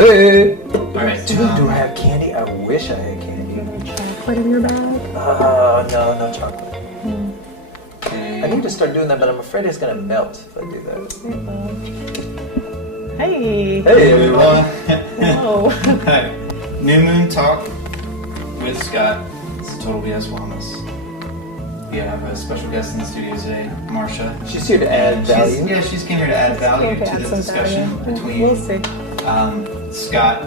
Hey! Alright, Do I have candy? I wish I had candy. Do you have any chocolate in your bag? No chocolate. I need to start doing that, but I'm afraid it's gonna melt if I do that. Hey! Hey everyone! Hello. Hi. New Moon Talk with Scott. It's Total BS Wellness. We have a special guest in the studio today, Marsha. She's here to add value. She's came here to add value to the discussion between We'll see. Scott,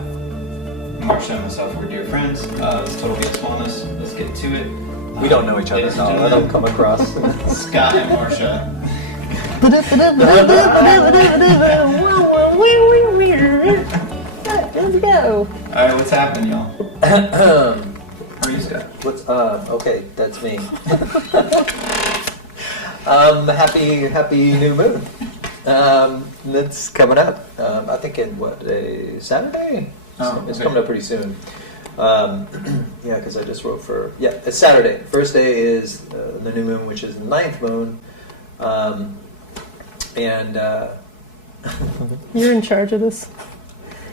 Marsha, and myself. We're dear friends. It's Total BS Wellness. Let's get to it. We don't know each other, Ladies no. and I don't gentlemen, come across. Scott and Marsha. Let's go. Alright, what's happening, y'all? How are you, Scott? What's okay, that's me. Happy new moon. That's coming up. I think in a Saturday? It's coming up pretty soon. Yeah, because I just wrote it's Saturday. First day is the new moon, which is the 9th moon. You're in charge of this.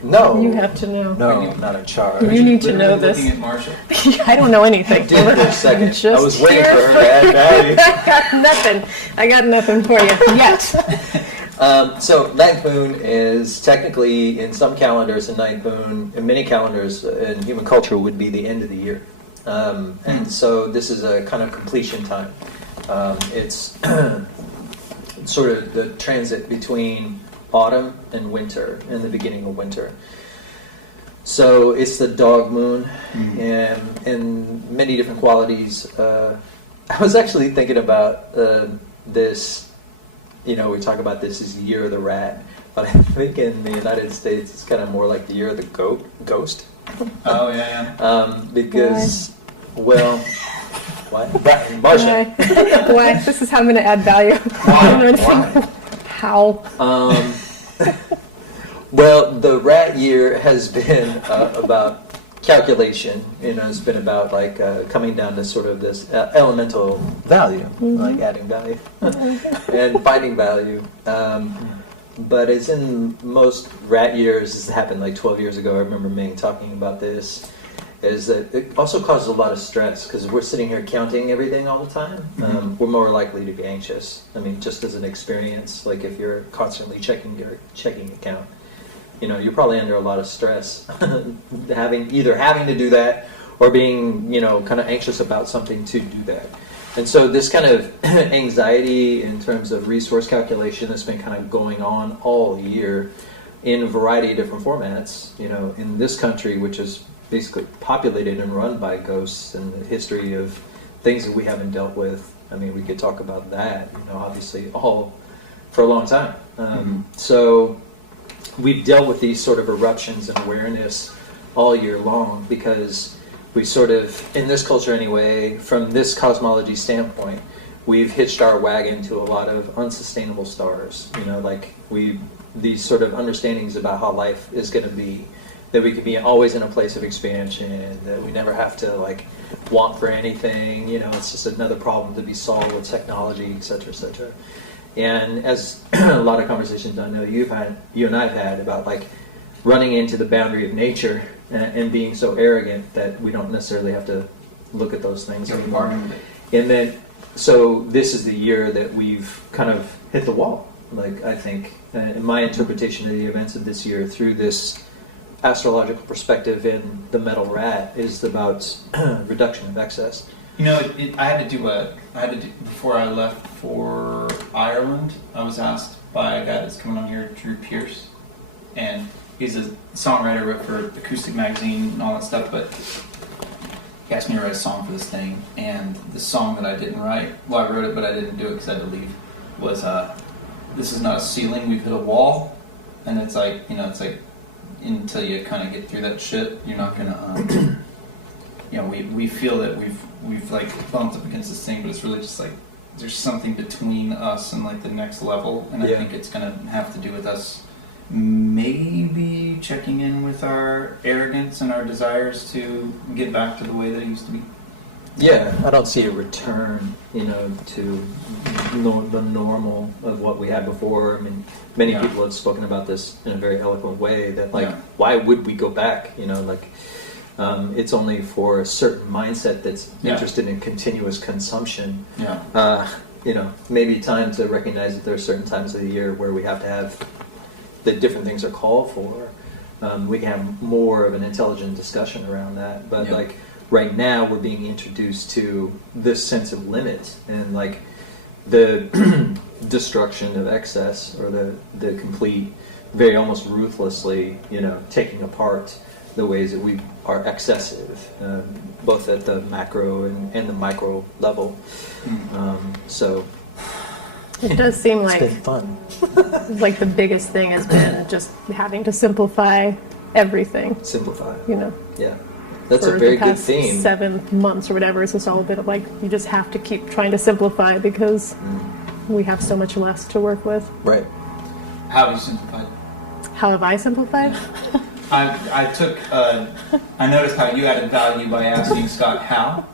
No. You have to know. No, I'm not in charge. You need to know this. Looking at Marsha. I don't know anything. I did for a second. Just I was waiting here for her to add value. I got nothing for you yet. So 9th moon is technically in some calendars a 9th moon, in many calendars in human culture would be the end of the year. And so this is a kind of completion time. It's sort of the transit between autumn and winter and the beginning of winter. So it's the dog moon and many different qualities. I was actually thinking about this. We talk about this as the year of the rat, but I think in the United States it's kind of more like the year of the ghost. Oh, yeah. Because, well, why? Marsha. Why? This is how I'm going to add value. Why? How? Well, the rat year has been about calculation. It's been about like coming down to sort of this elemental value, like adding value and finding value. But it's in most rat years. This happened like 12 years ago. I remember Ming talking about this. Is that it also causes a lot of stress because we're sitting here counting everything all the time. We're more likely to be anxious. I mean, just as an experience, like if you're constantly checking your checking account, you're probably under a lot of stress, having to do that or being, kind of anxious about something to do that. And so this kind of anxiety in terms of resource calculation has been kind of going on all year in a variety of different formats. In this country, which is basically populated and run by ghosts and the history of things that we haven't dealt with. I mean, we could talk about that, obviously all for a long time. So we've dealt with these sort of eruptions and awareness all year long because we sort of, in this culture anyway, from this cosmology standpoint, we've hitched our wagon to a lot of unsustainable stars. These sort of understandings about how life is going to be, that we could be always in a place of expansion, that we never have to want for anything, it's just another problem to be solved with technology, et cetera, et cetera. And as a lot of conversations I know you and I have had about running into the boundary of nature and being so arrogant that we don't necessarily have to look at those things anymore. And then, so this is the year that we've kind of hit the wall, I think, in my interpretation of the events of this year through this astrological perspective in the metal rat is about reduction of excess. I had to do before I left for Ireland. I was asked by a guy that's coming on here, Drew Pierce, and he's a songwriter, wrote for Acoustic Magazine and all that stuff. But he asked me to write a song for this thing, and the song that I didn't write, well, I wrote it, but I didn't do it because I had to leave. Was "This is not a ceiling, we've hit a wall," and it's like until you kind of get through that shit, you're not gonna. We feel that we've bumped up against this thing, but it's really just there's something between us and the next level, and I think it's gonna have to do with us maybe checking in with our arrogance and our desires to get back to the way that it used to be. Yeah, I don't see a return, to the normal of what we had before. I mean, many Yeah. people have spoken about this in a very eloquent way. That like, Yeah. why would we go back? You know, like it's only for a certain mindset that's Yeah. interested in continuous consumption. Yeah. You know, maybe time to recognize that there are certain times of the year where we have to have that different things are called for. We can have more of an intelligent discussion around that. But Yeah. like right now, we're being introduced to this sense of limit and like the destruction of excess, or the complete, very almost ruthlessly, you know, taking apart the ways that we are excessive, both at the macro and the micro level. So It does seem it's like been fun. like the biggest thing has been just having to simplify everything. Simplify. You know, Yeah, that's for a very the good past theme. 7 months or whatever. It's just all a bit of like you just have to keep trying to simplify because we have so much less to work with. Right. How have you simplified? How have I simplified? I took. I noticed how you added value by asking Scott how.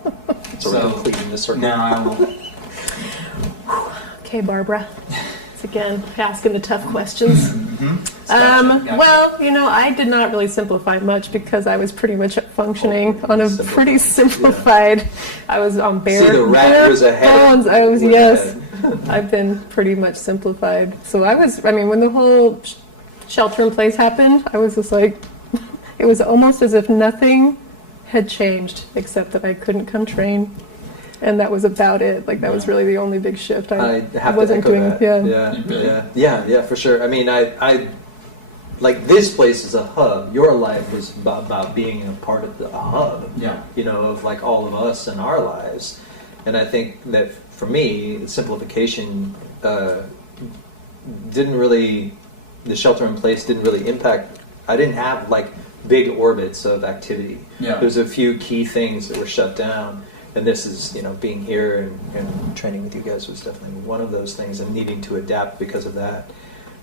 So we're completing the circle. Now I will. Okay, Barbara. It's again asking the tough questions. Gotcha. Well, you know, I did not really simplify much because I was pretty much functioning on a Simplified. pretty simplified. I was on bare, See, the rat bare was ahead. bones. I was Was yes. ahead. I've been pretty much simplified. So I was. I mean, when the whole shelter in place happened, I was just like, it was almost as if nothing had changed except that I couldn't come train. And that was about it. Like that was really the only big shift. I have wasn't to echo doing. that. Yeah. Yeah, yeah, for sure. I mean, I like this place is a hub. Your life was about being a part of a hub. Yeah. You know, of like all of us and our lives. And I think that for me, simplification didn't really. The shelter in place didn't really impact. I didn't have like big orbits of activity. Yeah. There's a few key things that were shut down. And this is, you know, being here and training with you guys was definitely one of those things, and needing to adapt because of that.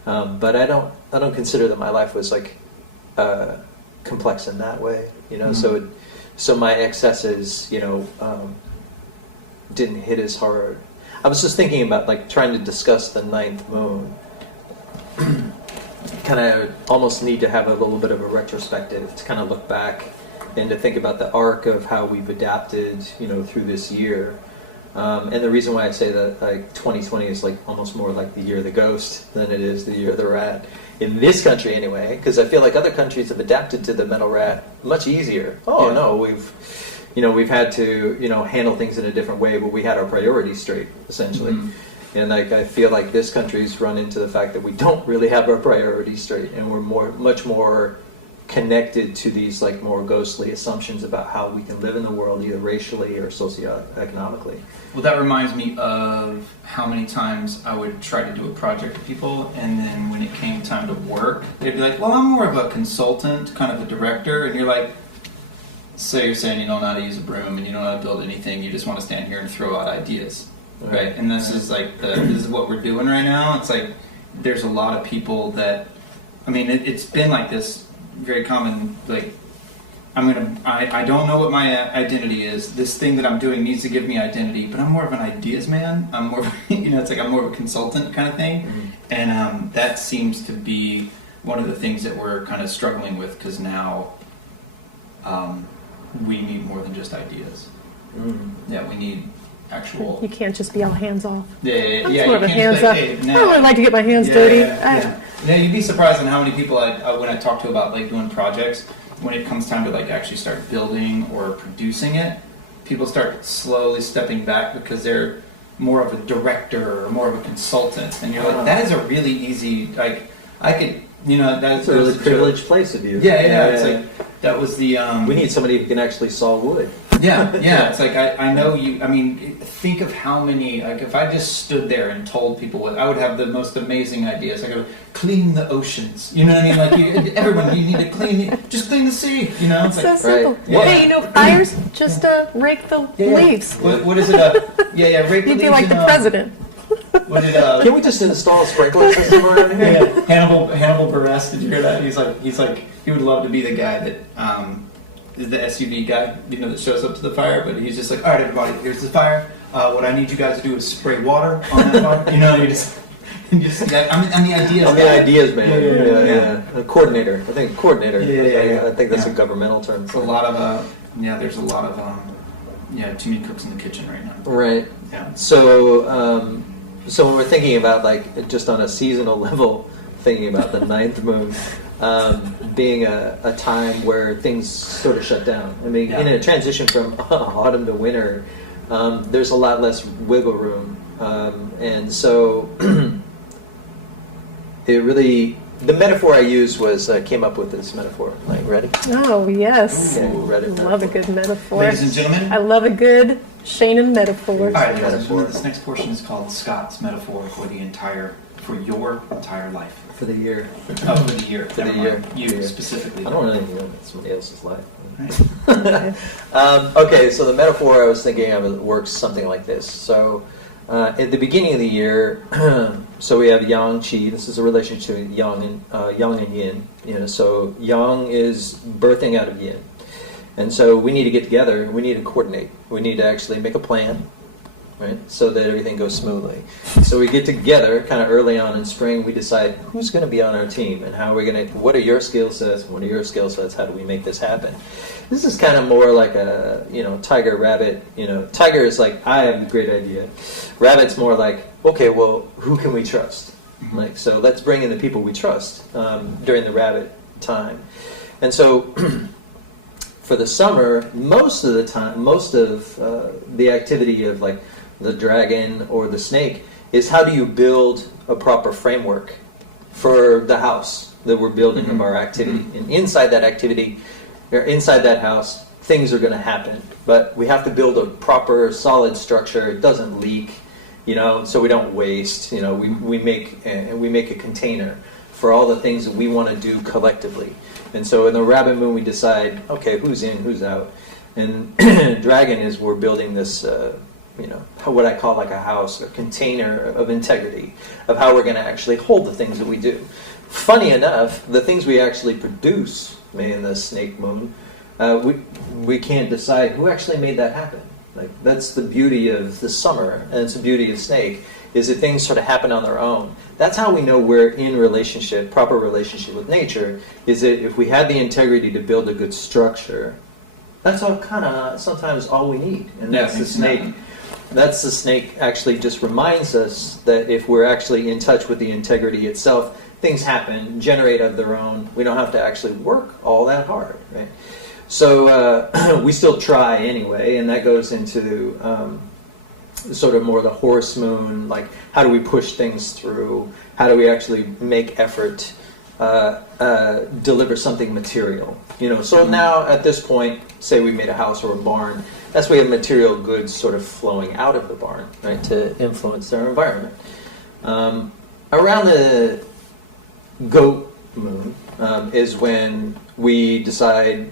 But I don't consider that my life was like complex in that way, you know. So my excesses, you know, didn't hit as hard. I was just thinking about like trying to discuss the ninth moon. Kind of almost need to have a little bit of a retrospective to kind of look back and to think about the arc of how we've adapted, you know, through this year. And the reason why I say that like 2020 is like almost more like the year of the ghost than it is the year of the rat. In this country anyway, because I feel like other countries have adapted to the metal rat much easier. Oh Yeah. no, we've had to, you know, handle things in a different way, but we had our priorities straight, essentially. And like I feel like this country's run into the fact that we don't really have our priorities straight, and we're much more connected to these like more ghostly assumptions about how we can live in the world, either racially or socioeconomically. Well, that reminds me of how many times I would try to do a project with people, and then when it came time to work, they'd be like, well, I'm more of a consultant, kind of a director, and you're like, so you're saying you don't know how to use a broom and you don't know how to build anything, you just want to stand here and throw out ideas, right? And this is like, this is what we're doing right now. It's like, there's a lot of people that, I mean, it's been like this very common, like, I don't know what my identity is. This thing that I'm doing needs to give me identity, but I'm more of an ideas man. I'm more, you know, it's like I'm more of a consultant kind of thing. And that seems to be one of the things that we're kind of struggling with, because now we need more than just ideas. Yeah, we need actual. You can't just be all hands off. Yeah, I'm yeah. more You of a can't hands just up. hey, I now- don't really like to get my hands dirty. Yeah, you'd be surprised on how many people when I talk to about like doing projects, when it comes time to like actually start building or producing it, people start slowly stepping back because they're more of a director or more of a consultant, and you're like, that is a really easy, like, I could, you know, It's a really privileged place of you. Yeah, it's like that was the. We need somebody who can actually saw wood. Yeah. It's like I know you. I mean, think of how many. Like, if I just stood there and told people what, I would have the most amazing ideas. I go clean the oceans. You know what I mean? Like, everyone, you need to just clean the sea. You know, it's So like. simple. Right. Yeah. Hey, you know, fires, just rake the leaves. What is it? Rake the You'd be leaves like the and, president. What did Can we just install a sprinkler system around here? yeah, Hannibal Buress, did you hear that? He's like he would love to be the guy that is the SUV guy, you know, that shows up to the fire, but he's just like, all right, everybody, here's the fire. What I need you guys to do is spray water on that fire. You know, you just that, and the idea. On the ideas, man. Yeah. A coordinator. I think coordinator. Yeah. I think that's a governmental term. There's a lot of there's a lot of too many cooks in the kitchen right now. Right. Yeah. So so when we're thinking about like just on a seasonal level, thinking about the ninth moon being a time where things sort of shut down. I mean, in a transition from autumn to winter, there's a lot less wiggle room, and so it really. The metaphor I used was came up with this metaphor. Like, ready? Oh, yes. Okay, ready. Love a good metaphor. Ladies and gentlemen. I love a good Seanan metaphor. All right, Metaphor. this next portion is called Scott's metaphor for your entire life. For the year. Oh, for the year. For the Never year. mind. You For the year. specifically. I don't really know it's somebody else's life. Right. Okay, so the metaphor I was thinking of works something like this. So, at the beginning of the year, so we have yang qi. This is a relationship between yang and yin. You know, so yang is birthing out of yin, and so we need to get together. We need to coordinate. We need to actually make a plan, right, so that everything goes smoothly. So we get together kind of early on in spring. We decide who's going to be on our team and how we're going to. What are your skill sets? What are your skill sets? How do we make this happen? This is kind of more like a, tiger, rabbit. Tiger is like, I have a great idea. Rabbit's more like, okay, well, who can we trust? Like, so let's bring in the people we trust during the rabbit time. And so for the summer, most of the activity of like the dragon or the snake is how do you build a proper framework for the house that we're building of our activity. And inside that activity, or inside that house, things are going to happen. But we have to build a proper, solid structure. It doesn't leak, so we don't waste. We make a container for all the things that we want to do collectively. And so in the rabbit moon, we decide, okay, who's in, who's out. And dragon is we're building this, what I call like a house, a container of integrity, of how we're going to actually hold the things that we do. Funny enough, the things we actually produce in the snake moon, we can't decide who actually made that happen. Like, that's the beauty of the summer, and it's the beauty of snake, is that things sort of happen on their own. That's how we know we're in proper relationship with nature, is that if we had the integrity to build a good structure, that's all kind of sometimes all we need. And that's the snake. That's the snake actually just reminds us that if we're actually in touch with the integrity itself, things happen, generate of their own. We don't have to actually work all that hard, right? So we still try anyway, and that goes into sort of more the horse moon, like how do we push things through? How do we actually make effort, deliver something material? So now at this point, say we made a house or a barn, that's where we have material goods sort of flowing out of the barn, right, to influence our environment. Around the goat moon is when we decide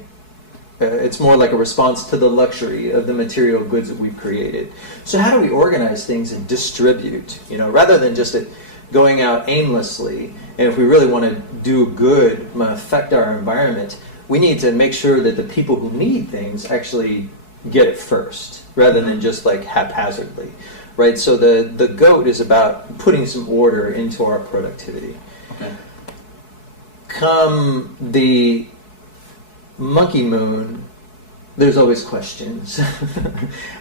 it's more like a response to the luxury of the material goods that we've created. So how do we organize things and distribute, rather than just going out aimlessly? And if we really want to do good, affect our environment, we need to make sure that the people who need things actually get it first, rather than just like haphazardly, right? So the goat is about putting some order into our productivity. Okay. Come the monkey moon, there's always questions.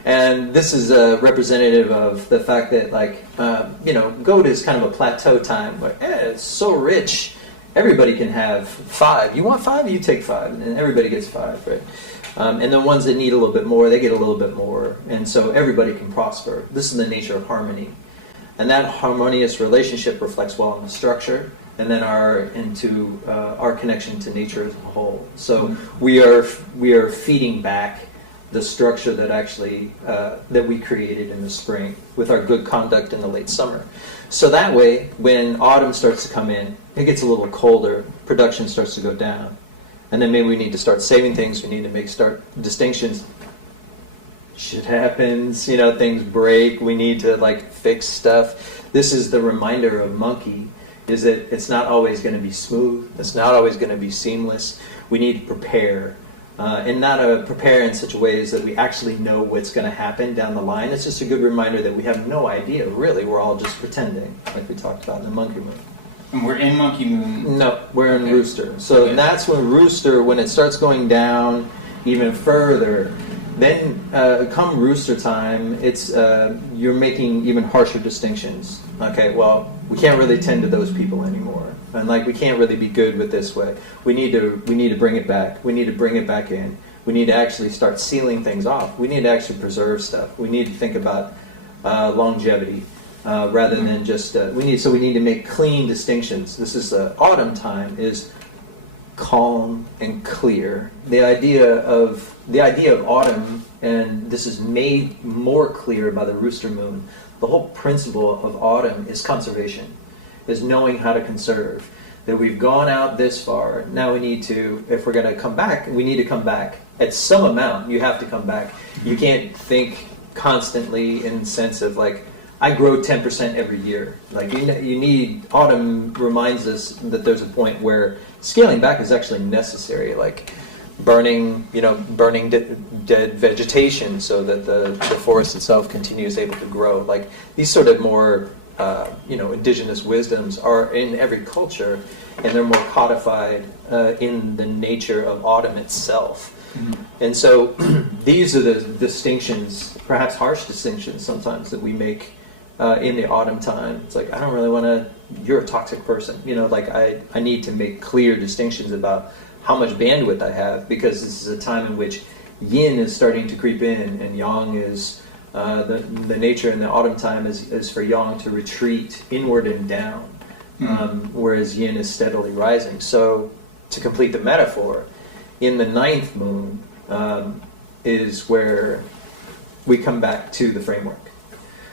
And this is representative of the fact that, like, goat is kind of a plateau time where it's so rich, everybody can have 5. You want 5? You take 5, and everybody gets 5, right? And the ones that need a little bit more, they get a little bit more. And so everybody can prosper. This is the nature of harmony. And that harmonious relationship reflects well on the structure, and then our connection to nature as a whole. So we are feeding back the structure that actually that we created in the spring with our good conduct in the late summer. So that way, when autumn starts to come in, it gets a little colder, production starts to go down, and then maybe we need to start saving things. We need to start distinctions. Shit happens, things break. We need to fix stuff. This is the reminder of monkey. Is that it's not always going to be smooth. It's not always going to be seamless. We need to prepare and not prepare in such a way as that we actually know what's going to happen down the line. It's just a good reminder that we have no idea, really. We're all just pretending, like we talked about in the monkey moon. And we're in monkey moon. No, we're in Okay. rooster. So Okay. that's when rooster, when it starts going down even further, then come rooster time, it's you're making even harsher distinctions. Okay, well, we can't really tend to those people anymore, and like we can't really be good with this way. We need to bring it back. We need to bring it back in. We need to actually start sealing things off. We need to actually preserve stuff. We need to think about longevity rather than just we need to make clean distinctions. This is autumn time is calm and clear. The idea of autumn, and this is made more clear by the rooster moon. The whole principle of autumn is conservation, is knowing how to conserve. That we've gone out this far, now we need to, if we're going to come back, we need to come back. At some amount, you have to come back. You can't think constantly in the sense of like, I grow 10% every year. Like you need, autumn reminds us that there's a point where scaling back is actually necessary. Like burning dead vegetation so that the forest itself continues able to grow. Like these sort of more indigenous wisdoms are in every culture, and they're more codified in the nature of autumn itself. Mm-hmm. And so these are the distinctions, perhaps harsh distinctions sometimes, that we make in the autumn time. It's like, I don't really want to, you're a toxic person. Like I need to make clear distinctions about how much bandwidth I have, because this is a time in which yin is starting to creep in, and yang is, the nature in the autumn time is for yang to retreat inward and down, whereas yin is steadily rising. So to complete the metaphor, in the 9th moon is where we come back to the framework.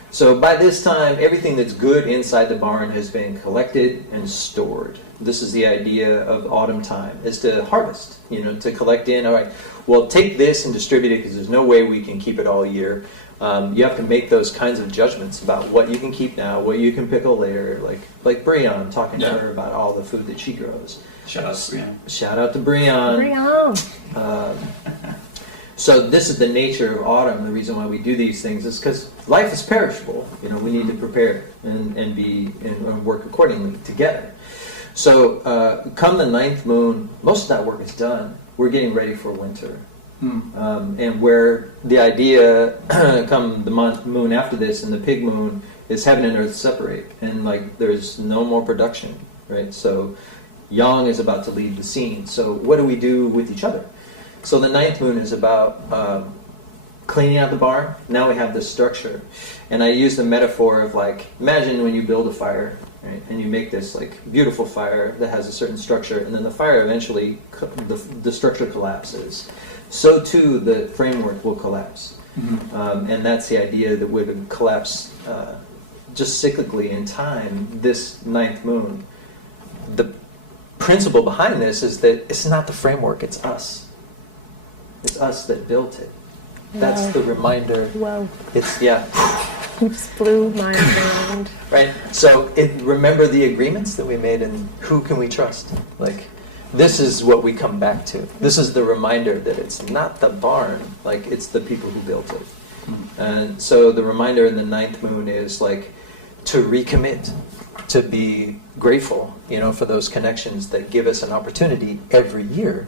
So by this time, everything that's good inside the barn has been collected and stored. This is the idea of autumn time, is to harvest, to collect in. All right, well, take this and distribute it, because there's no way we can keep it all year. You have to make those kinds of judgments about what you can keep now, what you can pickle later. Like Brianne, talking to her about all the food that she grows. Shout out to Brianne. Shout out to Brianne. So this is the nature of autumn. The reason why we do these things is because life is perishable. We need to prepare and work accordingly together. So come the 9th moon, most of that work is done. We're getting ready for winter. And where the idea come the moon after this, and the pig moon, is heaven and earth separate, and like there's no more production, right? So yang is about to leave the scene. So what do we do with each other? So the 9th moon is about cleaning out the barn. Now we have this structure, and I use the metaphor of like, imagine when you build a fire, right? And you make this like beautiful fire that has a certain structure, and then the fire eventually the structure collapses. So too the framework will collapse. Mm-hmm. And that's the idea that would collapse just cyclically in time, this 9th moon. The principle behind this is that it's not the framework, it's us. It's us that built it. That's the reminder. Wow. It's, Just blew my mind. Right? So remember the agreements that we made, and who can we trust? Like, this is what we come back to. This is the reminder that it's not the barn, like it's the people who built it. And so the reminder in the 9th moon is like to recommit, to be grateful, for those connections that give us an opportunity every year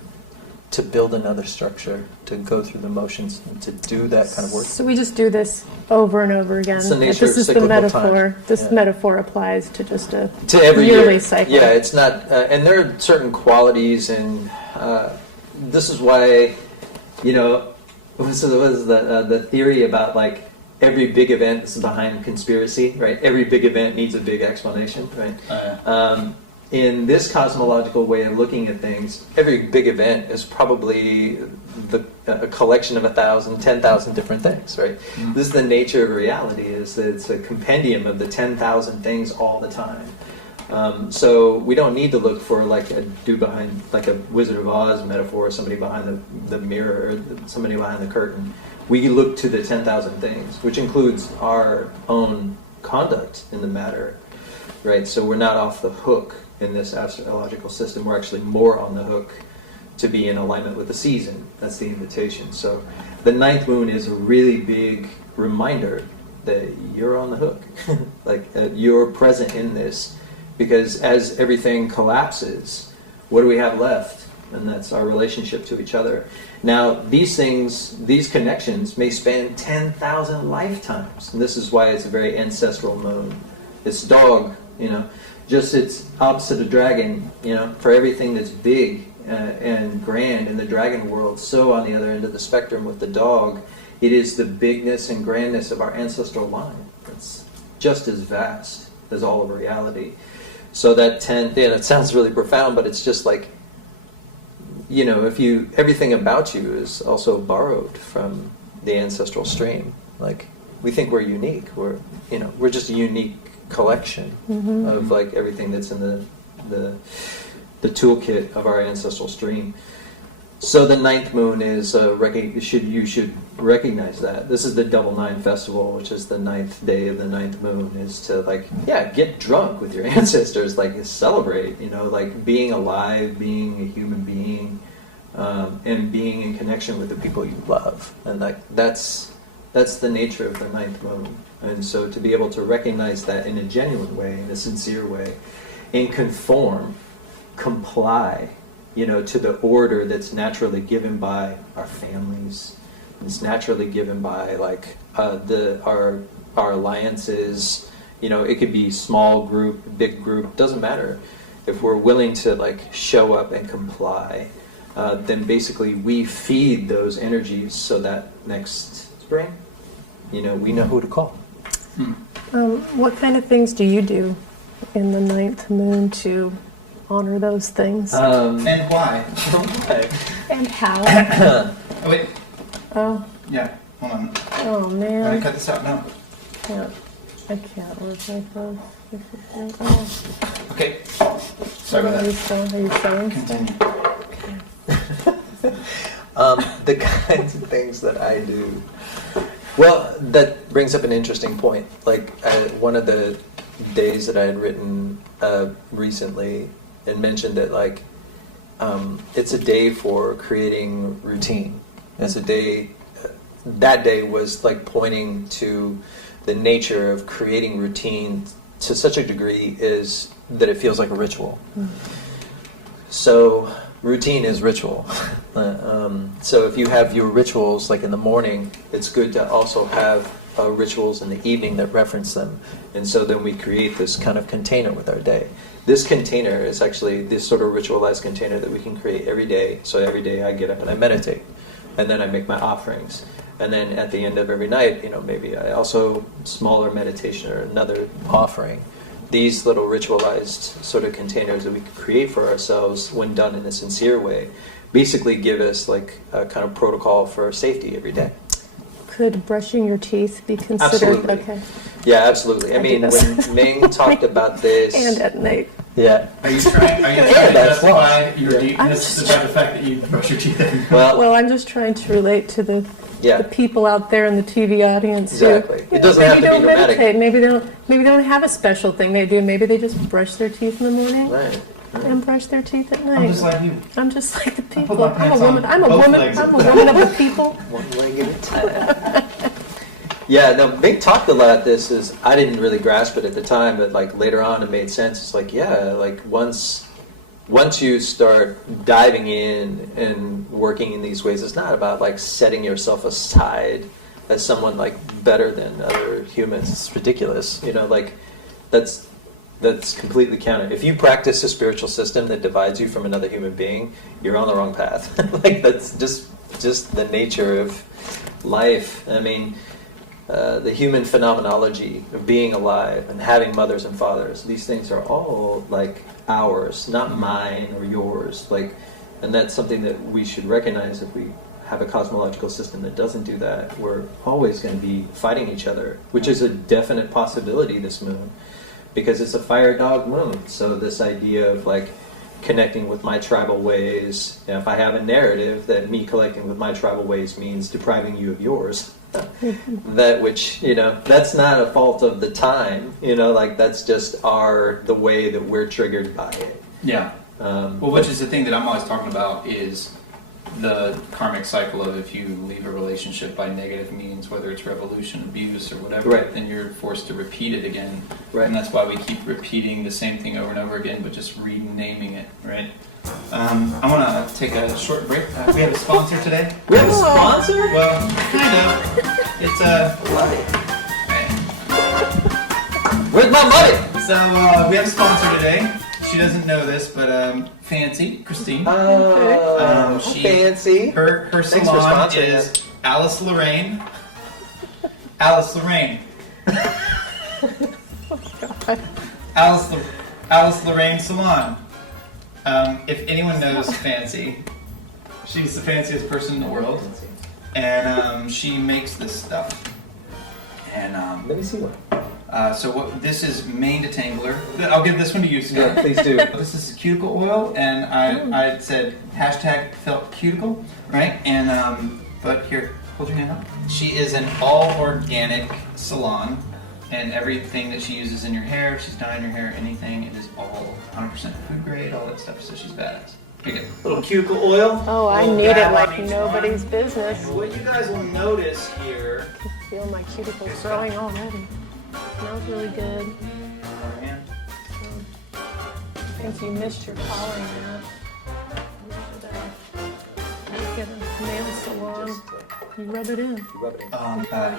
to build another structure, to go through the motions, and to do that kind of work. So we just do this over and over again. It's the nature this of is the cyclical metaphor. time. This metaphor applies to just a Every yearly year. cycle. Yeah, it's not, and there are certain qualities, and this is why, what is the theory about like every big event is behind conspiracy, right? Every big event needs a big explanation, right? In this cosmological way of looking at things, every big event is probably a collection of 1,000, 10,000 different things, right? Mm-hmm. This is the nature of reality, is that it's a compendium of the 10,000 things all the time. So we don't need to look for like a Wizard of Oz metaphor, or somebody behind the mirror, or somebody behind the curtain. We look to the 10,000 things, which includes our own conduct in the matter, right? So we're not off the hook in this astrological system. We're actually more on the hook to be in alignment with the season. That's the invitation. So the ninth moon is a really big reminder that you're on the hook. Like you're present in this, because as everything collapses, what do we have left? And that's our relationship to each other. Now, these things, these connections may span 10,000 lifetimes. And this is why it's a very ancestral moon. This dog, just it's opposite of dragon, for everything that's big and grand in the dragon world. So on the other end of the spectrum with the dog, it is the bigness and grandness of our ancestral line. It's just as vast as all of reality. So that that sounds really profound, but it's just like, everything about you is also borrowed from the ancestral stream. Like, we think we're unique. We're just a unique collection of like everything that's in the toolkit of our ancestral stream. So the ninth moon is you should recognize that. This is the Double Nine Festival, which is the ninth day of the ninth moon, is to get drunk with your ancestors, celebrate, like being alive, being a human being, and being in connection with the people you love. And that's the nature of the ninth moon. And so to be able to recognize that in a genuine way, in a sincere way, and comply, to the order that's naturally given by our families. It's naturally given by our alliances. It could be small group, big group, doesn't matter. If we're willing to show up and comply, then basically we feed those energies so that next spring, we know who to call. What kind of things do you do in the ninth moon to honor those things? And why? And how? Oh, wait. Oh. Yeah, hold on. Oh, I'm man. going to cut this out now. I can't work like this. Oh. Okay. Sorry about Are you that. sewing? Continue. The kinds of things that I do. Well, that brings up an interesting point. One of the days that I had written recently and mentioned that it's a day for creating routine. It's a day, that day was pointing to the nature of creating routine to such a degree is that it feels like a ritual. So routine is ritual. So if you have your rituals in the morning, it's good to also have rituals in the evening that reference them. And so then we create this kind of container with our day. This container is actually this sort of ritualized container that we can create every day. So every day I get up and I meditate. And then I make my offerings. And then at the end of every night, maybe I also smaller meditation or another offering. These little ritualized sort of containers that we can create for ourselves when done in a sincere way basically give us a kind of protocol for safety every day. Could brushing your teeth be considered? Absolutely. Okay. Yeah, absolutely. I mean, when Ming talked about this... And at night. Yeah. Are you trying to justify your deepness by the fact that you brush your teeth every day? Well, I'm just trying to relate to the people out there in the TV audience. Exactly. Who, it doesn't have to be nomadic. Meditate. Maybe they don't have a special thing they do. Maybe they just brush their teeth in the morning. Right. And brush their teeth at night. I'm just like you. I'm just like the I put people. my I'm a pants woman. on I'm a both woman. legs. I'm a woman of the people. One leg at a time. Yeah, no, Ming talked a lot. This is I didn't really grasp it at the time, but later on it made sense. It's once you start diving in and working in these ways, it's not about setting yourself aside as someone better than other humans. It's ridiculous. That's completely counter. If you practice a spiritual system that divides you from another human being, you're on the wrong path. That's just the nature of life. I mean, the human phenomenology of being alive and having mothers and fathers, these things are all ours, not mine or yours. And that's something that we should recognize. If we have a cosmological system that doesn't do that, we're always going to be fighting each other, which is a definite possibility this moon, because it's a fire dog moon. So this idea of connecting with my tribal ways, if I have a narrative that me collecting with my tribal ways means depriving you of yours, that which, that's not a fault of the time, that's just the way that we're triggered by it. Yeah. Well, which is the thing that I'm always talking about is the karmic cycle of if you leave a relationship by negative means, whether it's revolution, abuse, or whatever, Right. then you're forced to repeat it again. Right. And that's why we keep repeating the same thing over and over again, but just renaming it, right? I want to take a short break. We have a sponsor today. We have a sponsor? Well, kind of. It's a... Where's my money? So we have a sponsor today. She doesn't know this, but Fancy, Christine. Fancy. Her Thanks for salon sponsoring is us. Alice Lorraine. Alice Lorraine. Alice Lorraine Salon. If anyone knows Fancy, she's the fanciest person in the world, and she makes this stuff. And Let me see one. so what? This is Mane Detangler. I'll give this one to you, Scott. Yeah, please do. This is cuticle oil, and I said hashtag felt cuticle, right? And but here, hold your hand up. She is an all organic salon, and everything that she uses in your hair, if she's dyeing your hair, anything, it is all 100% food grade, all that stuff. So she's badass. Here you go. Little cuticle oil. Oh, I Little need it dab on like each nobody's one. business. And what you guys will notice here. Feel my cuticles growing already. Smells really good. Thanks, you missed your calling that. Look at a nail salon. You rub it in.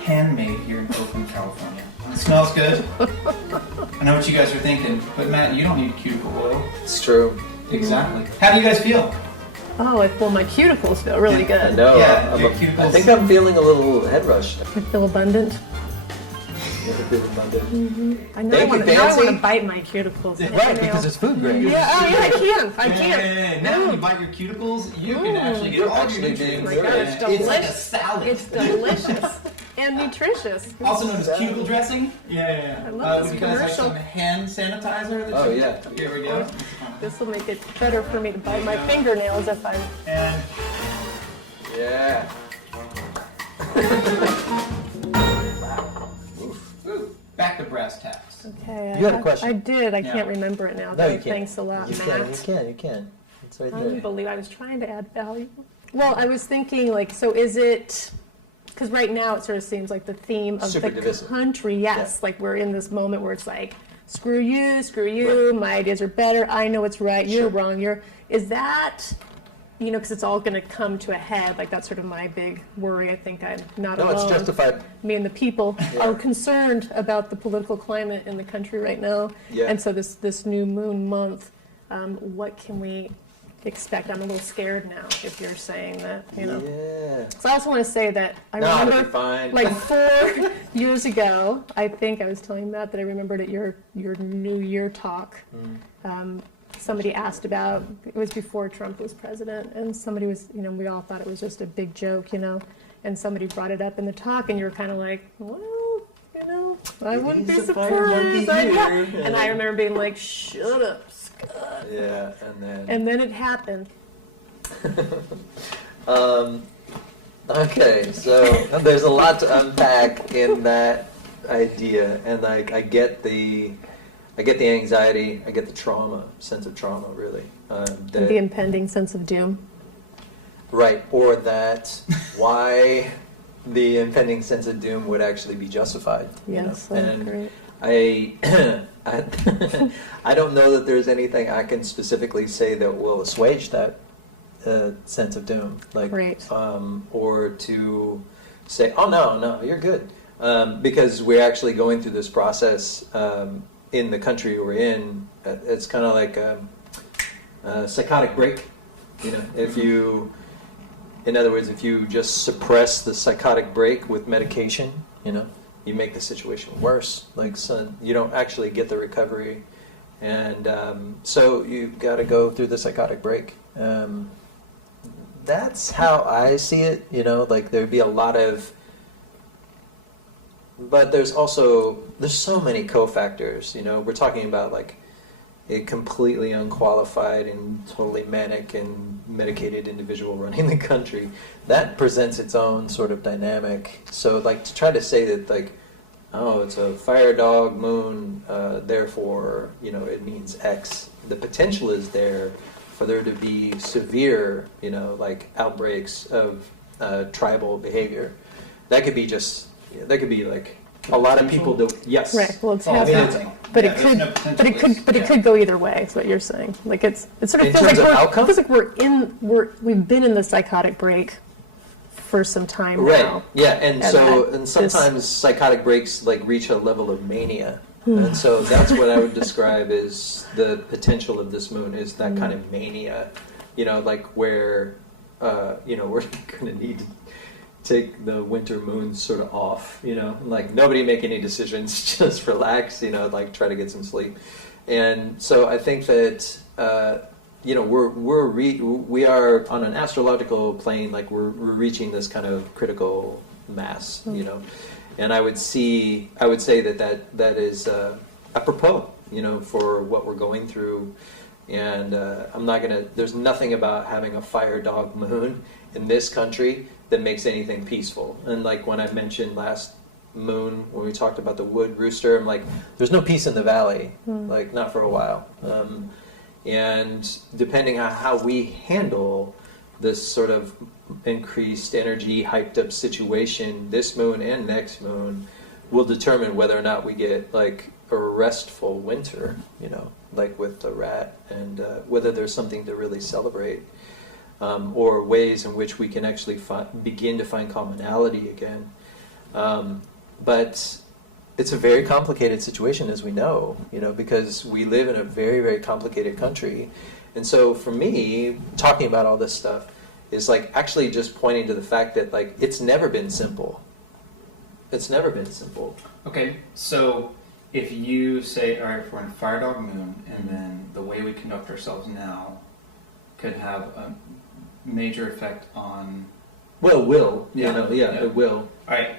Handmade here in Oakland, California. It smells good. I know what you guys are thinking, but Matt, you don't need cuticle oil. It's true. Exactly. How do you guys feel? Oh, well, my cuticles feel really I good. know. Yeah, I'm your a- cuticles- I think I'm feeling a little head rushed. I feel abundant. I know. Thank you, Now I Fancy. want to bite my cuticles. Right, because it's food grade. Yeah, oh yeah, I can. I can. Yeah. Now when you bite your cuticles, you can actually get You're all your actually nutrients. being Oh my God, it's It's like a delicious. salad. It's delicious and nutritious. Also known as cuticle dressing. Yeah. I love would this you guys like commercial. some hand sanitizer? That Oh, you- yeah. Here we go. This will make it better for me to bite my fingernails if I. And Yeah. woo, back to brass tacks. Okay. You had a question. I did. I Yeah. can't remember it now. No, though. you can't. Thanks a lot, You Matt. can. It's right there. Unbelievable. I was trying to add value. Well, I was thinking, like, so is it, because right now it sort of seems like the theme of Super the divisive. country, yes, like we're in this moment where it's like, screw you, my ideas are better, I know it's right, you're Sure. wrong, is that, you know, because it's all going to come to a head, like that's sort of my big worry. I think I'm not No, alone. it's justified. Me and the people Yeah. are concerned about the political climate in the country right now. Yeah. And so this new moon month, what can we expect? I'm a little scared now if you're saying that, you know. Yeah. So I also want to say that I No, it'll remember be fine. like 4 years ago, I think I was telling Matt that I remembered at your New Year talk, somebody asked about, it was before Trump was president, and somebody was, you know, we all thought it was just a big joke, you know, and somebody brought it up in the talk, and you were kind of like, well, you know, I wouldn't be He's a fire monkey surprised. here. And I remember being like, shut up, Scott. Yeah, And then it happened. Okay, so there's a lot to unpack in that idea, and I get the anxiety, I get the trauma, sense of trauma, really. The impending sense of doom. Right, or that why the impending sense of doom would actually be justified. Yes, you know? I And agree. I don't know that there's anything I can specifically say that will assuage that sense of doom, like, Great. or to say, oh no, you're good, because we're actually going through this process in the country we're in. It's kind of like a psychotic break, you know. In other words, if you just suppress the psychotic break with medication, you know, you make the situation worse. Like, so you don't actually get the recovery, and so you've got to go through the psychotic break. That's how I see it. You know, like there'd be a lot of, but there's so many cofactors. You know, we're talking about like a completely unqualified and totally manic and medicated individual running the country. That presents its own sort of dynamic. So like to try to say that like oh, it's a fire dog moon, therefore, it means X. The potential is there for there to be severe, like outbreaks of tribal behavior. That could be like a lot of people do. Yes. Right. Well, it's Oh, I mean, happening, but yeah, it there's could, no potential risk. it could go either way. Is what you're saying? Like it sort of In feels like terms of outcome? feels like we've been in the psychotic break for some time Right. now. Yeah, and that sometimes psychotic breaks like reach a level of mania. And so that's what I would describe as the potential of this moon is that kind of mania, like where, we're going to need to take the winter moon sort of off, like nobody make any decisions, just relax, like try to get some sleep. And so I think that, we are on an astrological plane, like we're reaching this kind of critical mass, and I would say that is apropos, for what we're going through. And there's nothing about having a fire dog moon in this country that makes anything peaceful. And like when I mentioned last moon, when we talked about the wood rooster, I'm like, there's no peace in the valley, like not for a while. And depending on how we handle this sort of increased energy, hyped up situation, this moon and next moon will determine whether or not we get like a restful winter, like with the rat, and whether there's something to really celebrate, or ways in which we can actually begin to find commonality again. But it's a very complicated situation, as we know, because we live in a very, very complicated country. And so for me, talking about all this stuff is like actually just pointing to the fact that like it's never been simple. It's never been simple. Okay, so if you say, all right, we're in Fire Dog Moon, and then the way we conduct ourselves now could have a major effect on... Well, it will. Yeah. It will. All right,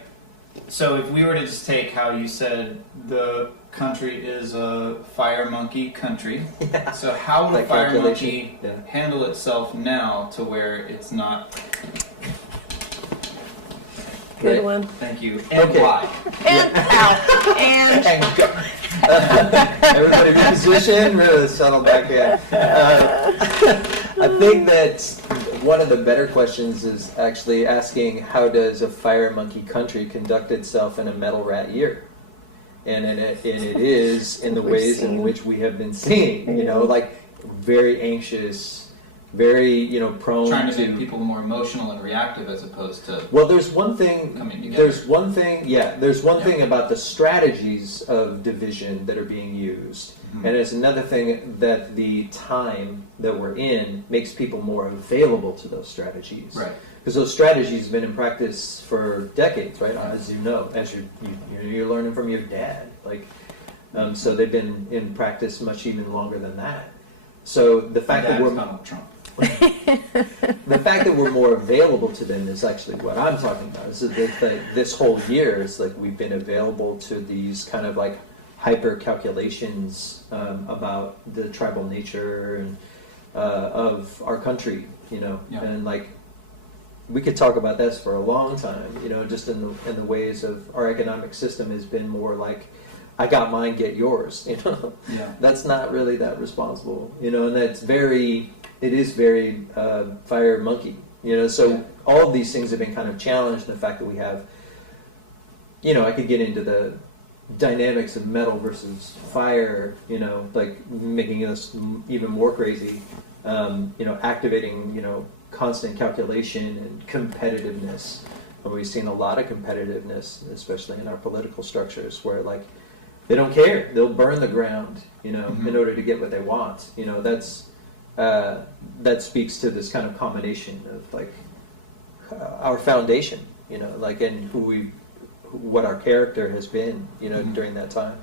so if we were to just take how you said the country is a fire monkey country, Yeah. so how would Like a fire calculation. monkey handle itself now to where it's not... Good Right. one. Thank you. And Okay. why? And out. And And go. Everybody reposition, really settle back in. I think that one of the better questions is actually asking how does a fire monkey country conduct itself in a metal rat year? And it is in the We've ways in seen. which we have been seeing, like very anxious, very, prone Trying to make people more emotional and reactive as opposed to... Well, there's one thing. Coming together. There's one thing. Yeah, there's one thing about the strategies of division that are being used, and there's another thing that the time that we're in makes people more available to those strategies. Right. Because those strategies have been in practice for decades, right? As you know, as you're learning from your dad, so they've been in practice much even longer than that. So the fact that we're Donald Trump. the fact that we're more available to them is actually what I'm talking about. Is that this whole year, it's like we've been available to these kind of like hyper calculations about the tribal nature and of our country, Yeah. and like we could talk about this for a long time, just in the ways of our economic system has been more like, I got mine, get yours, Yeah. That's not really that responsible, and it is very fire monkey, so all of these things have been kind of challenged, the fact that we have, I could get into the dynamics of metal versus fire, like making us even more crazy, activating, constant calculation and competitiveness. And we've seen a lot of competitiveness, especially in our political structures, where like they don't care; they'll burn the ground, in order to get what they want. That speaks to this kind of combination of like our foundation, and what our character has been, during that time.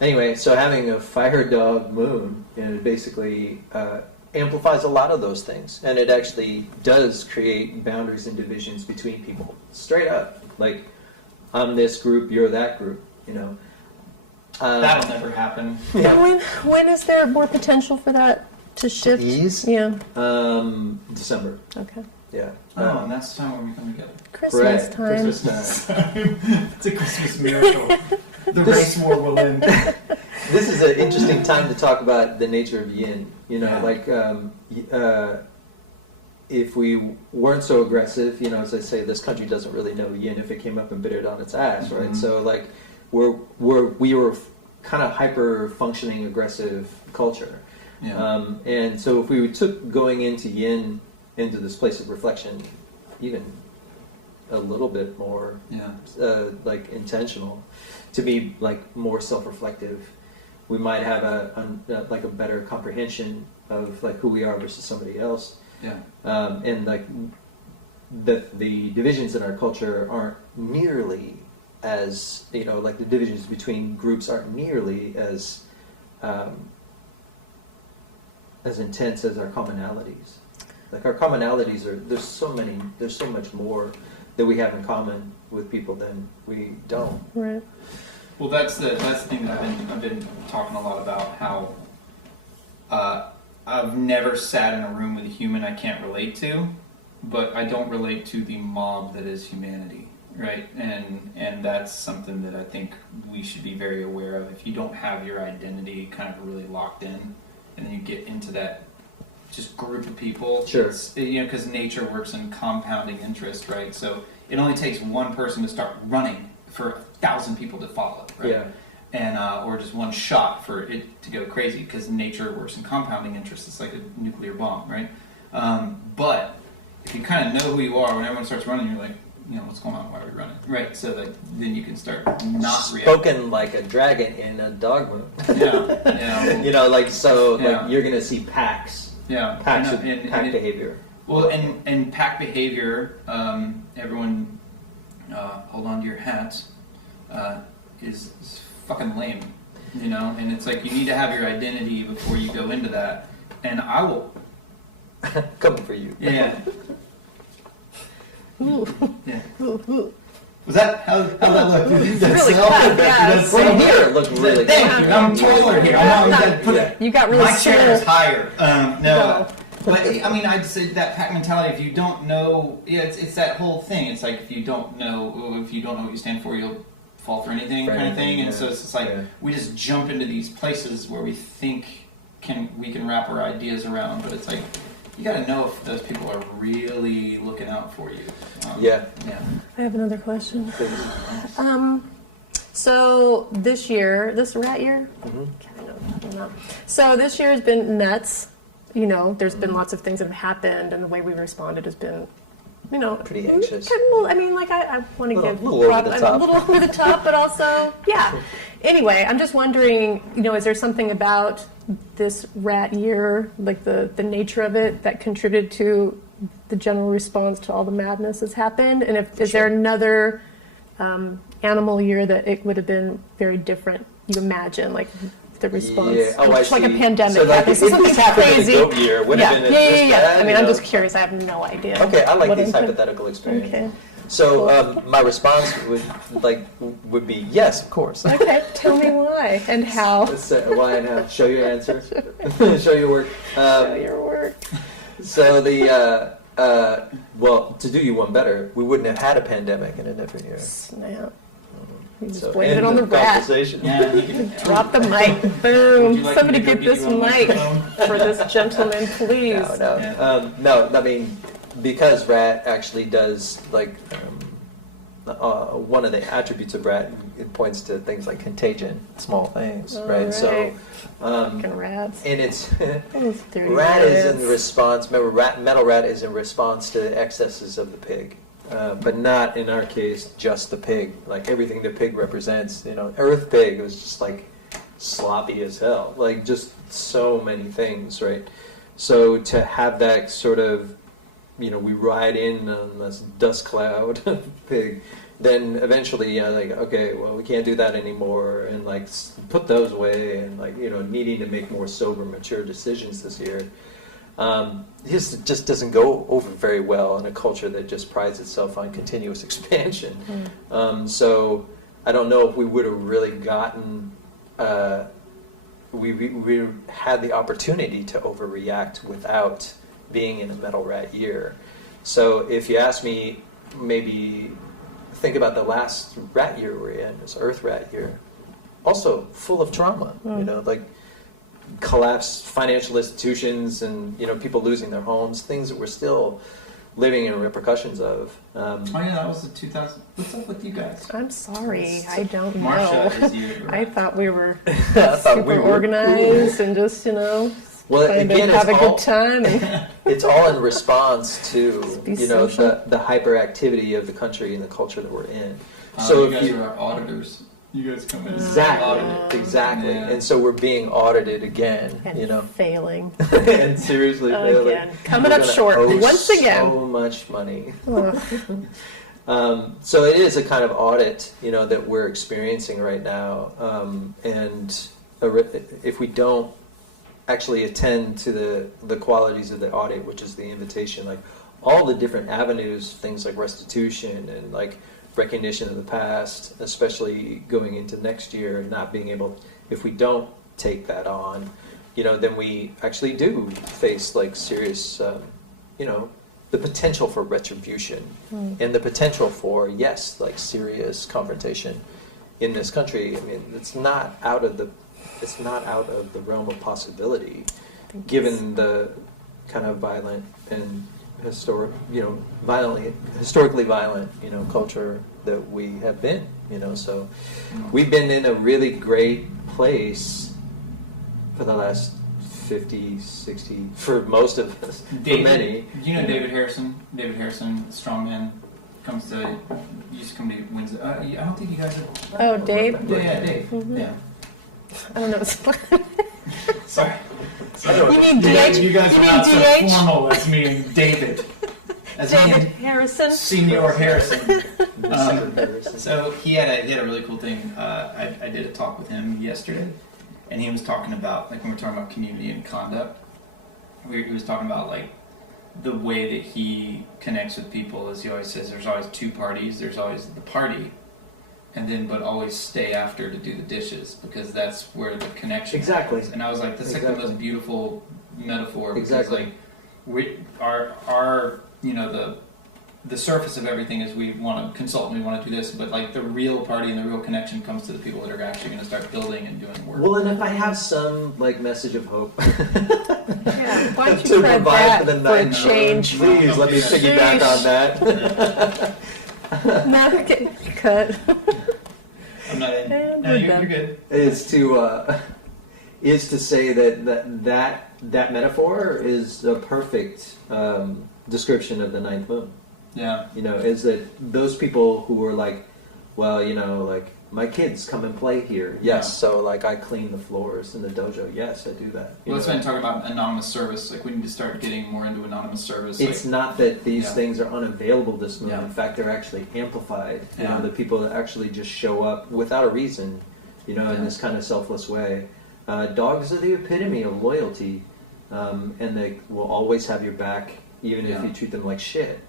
Anyway, so having a fire dog moon, it basically amplifies a lot of those things, and it actually does create boundaries and divisions between people, straight up. Like, I'm this group, you're that group, That'll never happen. Yeah. when is there more potential for that to shift? Ease? Yeah. December. Okay. Yeah. Oh, and that's the time when we come together. Christmas Right, time. Christmas time. It's a Christmas miracle. The race war will end. This is an interesting time to talk about the nature of yin. You know, Yeah. like if we weren't so aggressive, you know, as I say, this country doesn't really know yin if it came up and bit it on its ass, right? Mhm. So like we were kind of hyper functioning aggressive culture. Yeah. And so if we took going into yin, into this place of reflection, even a little bit more Yeah. like intentional, to be like more self-reflective, we might have like a better comprehension of like who we are versus somebody else. Yeah. And like the divisions in our culture aren't nearly as, you know, like the divisions between groups aren't nearly as intense as our commonalities. Like our commonalities there's so much more that we have in common with people than we don't. Right. Well, that's the thing that I've been talking a lot about, how I've never sat in a room with a human I can't relate to, but I don't relate to the mob that is humanity, right? And that's something that I think we should be very aware of. If you don't have your identity kind of really locked in, and then you get into that just group of people, Sure. You know, because nature works in compounding interest, right? So it only takes one person to start running for 1,000 people to follow, right? Yeah. And or just one shot for it to go crazy, because nature works in compounding interest. It's like a nuclear bomb, right? But if you kind of know who you are, when everyone starts running, you're like, you know, what's going on? Why are we running? Right. So that then you can start not reacting. Spoken like a dragon in a dog moon. Yeah. Yeah. You know, like so, Yeah. like you're gonna see packs Yeah. pack And behavior. well, and pack behavior. Everyone, hold on to your hats. Is fucking lame, you know. And it's like you need to have your identity before you go into that. And I will. Coming for you. Yeah. Ooh. Yeah. Ooh, ooh. Was that how that look? It's really cut, yeah. From here, it looked really Thank good. you. I'm taller here. I'm not gonna put it. You got really My chair is small. higher. No. No. But I mean, I'd say that pack mentality. If you don't know, yeah, it's that whole thing. It's like if you don't know what you stand for, you'll fall for anything, For kind of thing. anything, And yeah. so it's just like Yeah. we just jump into these places where we think we can wrap our ideas around, but it's like you got to know if those people are really looking out for you. Yeah. Yeah. I have another question. So this rat year, I don't know. So this year has been nuts. You know, there's been lots of things that have happened, and the way we responded has been, you know, Pretty anxious. I mean, like I want to give Little over prop- the I'm top. a little over the top, but also, yeah. Anyway, I'm just wondering, you know, is there something about this rat year, like the nature of it, that contributed to the general response to all the madness that's happened? And is there another animal year that it would have been very different? You imagine, like the response, Yeah. Oh, I like a see. pandemic So, like, happens, if something this happened crazy. in the goat year, would yeah. have been yeah. this bad, I mean, you I'm know? just curious. I have no idea. Okay, I like what these I'm- hypothetical experiences. Okay. So my response would be yes, of course. Okay. Tell me why and how. Why and how? Show your answer. Show your work. Show your work. So well, to do you one better, we wouldn't have had a pandemic in a different year. Snap. You just So, blamed it end on the of rat. conversation. Yeah. You can, Drop the mic. Would Boom. you like Somebody me to go get get this you a mic microphone? for this gentleman, please. No. Yeah. No, I mean, because rat actually does, like, one of the attributes of rat, it points to things like contagion, small things, Oh, right? right. So, Fucking rats. and it's, Those dirty rat is in rats. response, remember, metal rat is in response to excesses of the pig. But not, in our case, just the pig. Like, everything the pig represents, you know, earth pig was just, like, sloppy as hell. Like, just so many things, right? So to have that sort of, you know, we ride in on this dust cloud pig, then eventually, you know, like, okay, well, we can't do that anymore, and, like, put those away, and, like, you know, needing to make more sober, mature decisions this year. This just doesn't go over very well in a culture that just prides itself on continuous expansion. So I don't know if we would have really gotten, we had the opportunity to overreact without being in a metal rat year. So if you ask me, maybe think about the last rat year we're in, this Earth rat year, also full of trauma. You know, like collapsed financial institutions, and people losing their homes, things that we're still living in repercussions of. Oh yeah, that was the 2000. What's up with you guys? I'm sorry, I don't Marsha know. is you. I thought we were I thought super we were organized and just, Well, kind again, of have a it's all, good time. And it's all in response to Be social. the hyperactivity of the country and the culture that we're in. So if you guys are our auditors. You guys come in and Exactly, audit it. exactly. Yeah. And so we're being audited again, and failing. and seriously failing. Again. Coming We're up gonna short owe once again. So much money. Ugh. So it is a kind of audit, that we're experiencing right now. And if we don't actually attend to the qualities of the audit, which is the invitation, like all the different avenues, things like restitution and like recognition of the past, especially going into next year, not being able, if we don't take that on, then we actually do face like serious, the potential for retribution and the potential for, yes, like serious confrontation in this country. I mean, it's not out of the realm of possibility, given the kind of violent and historically violent, culture that we have been, so we've been in a really great place for the last 50, 60, for most of us, for many. Do you know David Harrison? David Harrison, strongman, used to come to Wednesday. I don't think you guys are. Oh, Dave? Yeah, Dave. Yeah. I don't know. Sorry. You mean DH? You guys You are not mean so DH? formal as me and David. As me David and Harrison? Senior Harrison. Harrison. So he had a really cool thing. I did a talk with him yesterday, and he was talking about, like when we're talking about community and conduct, he was talking about like the way that he connects with people is he always says there's always two parties. There's always the party, and then but always stay after to do the dishes, because that's where the connection Exactly. happens. And I was like, that's like the most beautiful metaphor, because Exactly. like our the surface of everything is we want to consult and we want to do this, but like the real party and the real connection comes to the people that are actually going to start building and doing work. Well, and if I have some like message of hope Yeah, why don't to you try provide that for the for a ninth change? moon, please let me piggyback on that. Not okay. Cut. I'm not in. And No, we're you're done. good. is to say that metaphor is a perfect description of the ninth moon. Yeah. Is that those people who are like, well, like my kids come and play here. Yes, Yeah. so like I clean the floors in the dojo. Yes, I do that. Well, that's why I'm talking about anonymous service. Like we need to start getting more into anonymous service. It's like, not that these Yeah. things are unavailable this moon. Yeah. In fact, they're actually amplified. Yeah. The people that actually just show up without a reason, in Yeah. this kind of selfless way. Dogs are the epitome of loyalty, and they will always have your back, even if Yeah. you treat them like shit.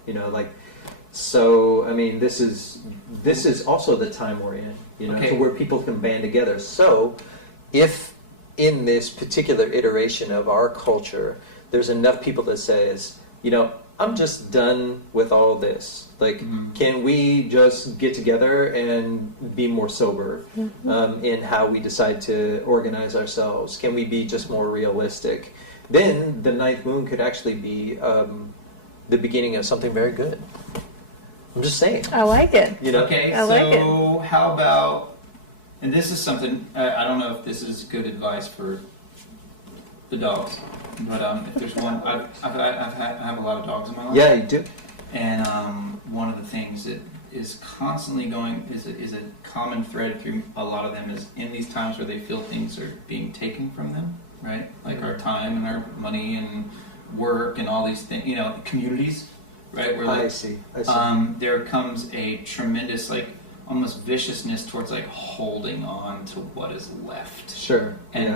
So I mean, this is also the time we're in. Okay. To where people can band together. So, if in this particular iteration of our culture, there's enough people that says, I'm just done with all this. Like, can we just get together and be more sober in how we decide to organize ourselves? Can we be just more realistic? Then the ninth moon could actually be the beginning of something very good. I'm just saying. I like it. Okay, I like so how about, and this is something, I don't know if this is good advice for the dogs, but if there's one, I have a lot of dogs in my life. Yeah, you do. And one of the things that is constantly going, is a common thread through a lot of them, is in these times where they feel things are being taken from them, right? Like our time and our money and work and all these things, communities. Right, where I see. there comes a tremendous, like, almost viciousness towards like holding on to what is left. Sure. And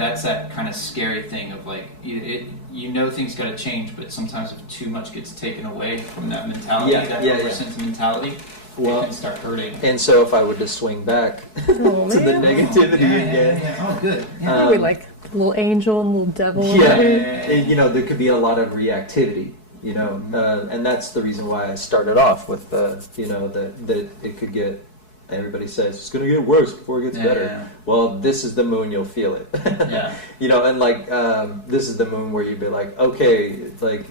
that's that kind of scary thing of like things got to change, but sometimes if too much gets taken away from that mentality, over sentimentality, it can start hurting. And so if I were to swing back to the negativity again. Yeah. Oh, good. Yeah. We like little angel and little devil. And, there could be a lot of reactivity. and that's the reason why I started off with the, that it could get. Everybody says it's going to get worse before it gets better. Yeah. Well, this is the moon, you'll feel it. Yeah. And like this is the moon where you'd be like, okay, it's like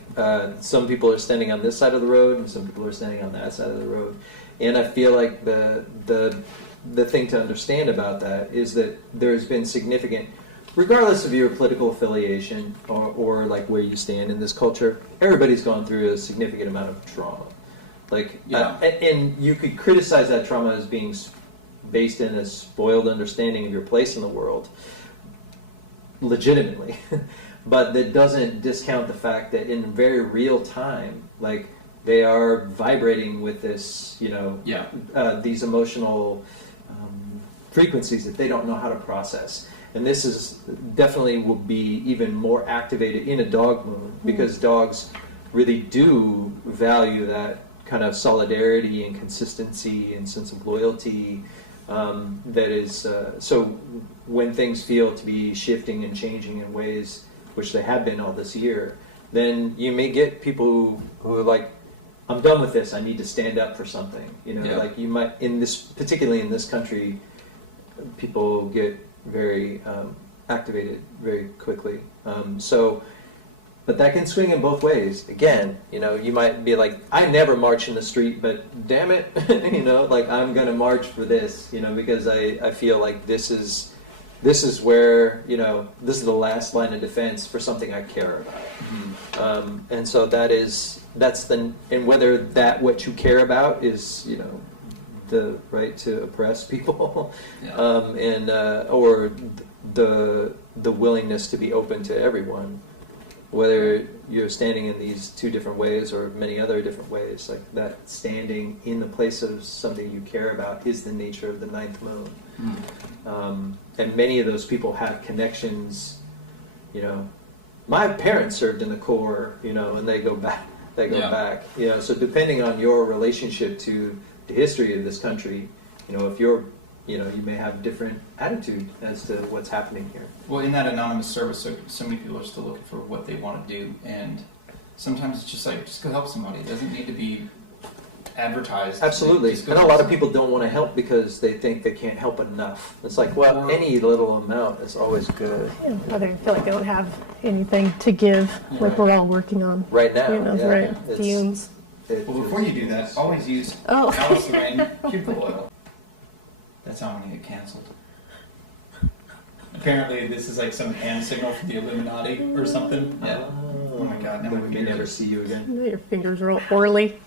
some people are standing on this side of the road and some people are standing on that side of the road, and I feel like the thing to understand about that is that there's been significant, regardless of your political affiliation or like where you stand in this culture, everybody's gone through a significant amount of trauma. Like, and you could criticize that trauma as being based in a spoiled understanding of your place in the world, legitimately. But that doesn't discount the fact that in very real time, like, they are vibrating with this, these emotional frequencies that they don't know how to process. And this is definitely will be even more activated in a dog moon, because dogs really do value that kind of solidarity and consistency and sense of loyalty. That is, so when things feel to be shifting and changing in ways which they have been all this year, then you may get people who are like, I'm done with this, I need to stand up for something. Like you might, particularly in this country, people get very activated very quickly. But that can swing in both ways. Again, you might be like, I never march in the street, but damn it, like I'm going to march for this, because I feel like this is where, this is the last line of defense for something I care about. Mm-hmm. And so and whether that what you care about is, the right to oppress people, or the willingness to be open to everyone. Whether you're standing in these two different ways or many other different ways, like that standing in the place of something you care about is the nature of the ninth moon. And many of those people have connections, my parents served in the Corps, and they go back, back. So depending on your relationship to the history of this country, if you're, you may have different attitude as to what's happening here. Well, in that anonymous service, so many people are still looking for what they want to do, and sometimes it's just like, just go help somebody. It doesn't need to be advertised. Absolutely. And a lot of people don't want to help because they think they can't help enough. It's like, well, any little amount is always good. Yeah, or they feel like they don't have anything to give, like we're all working on. Right now. Right. Fumes. Well, before you do that, always use Lorraine cuticle oil. That's how I'm going to get canceled. Apparently, this is like some hand signal for the Illuminati or something. Yeah. Oh my God! Now we may never see you again. Now your fingers are all oily.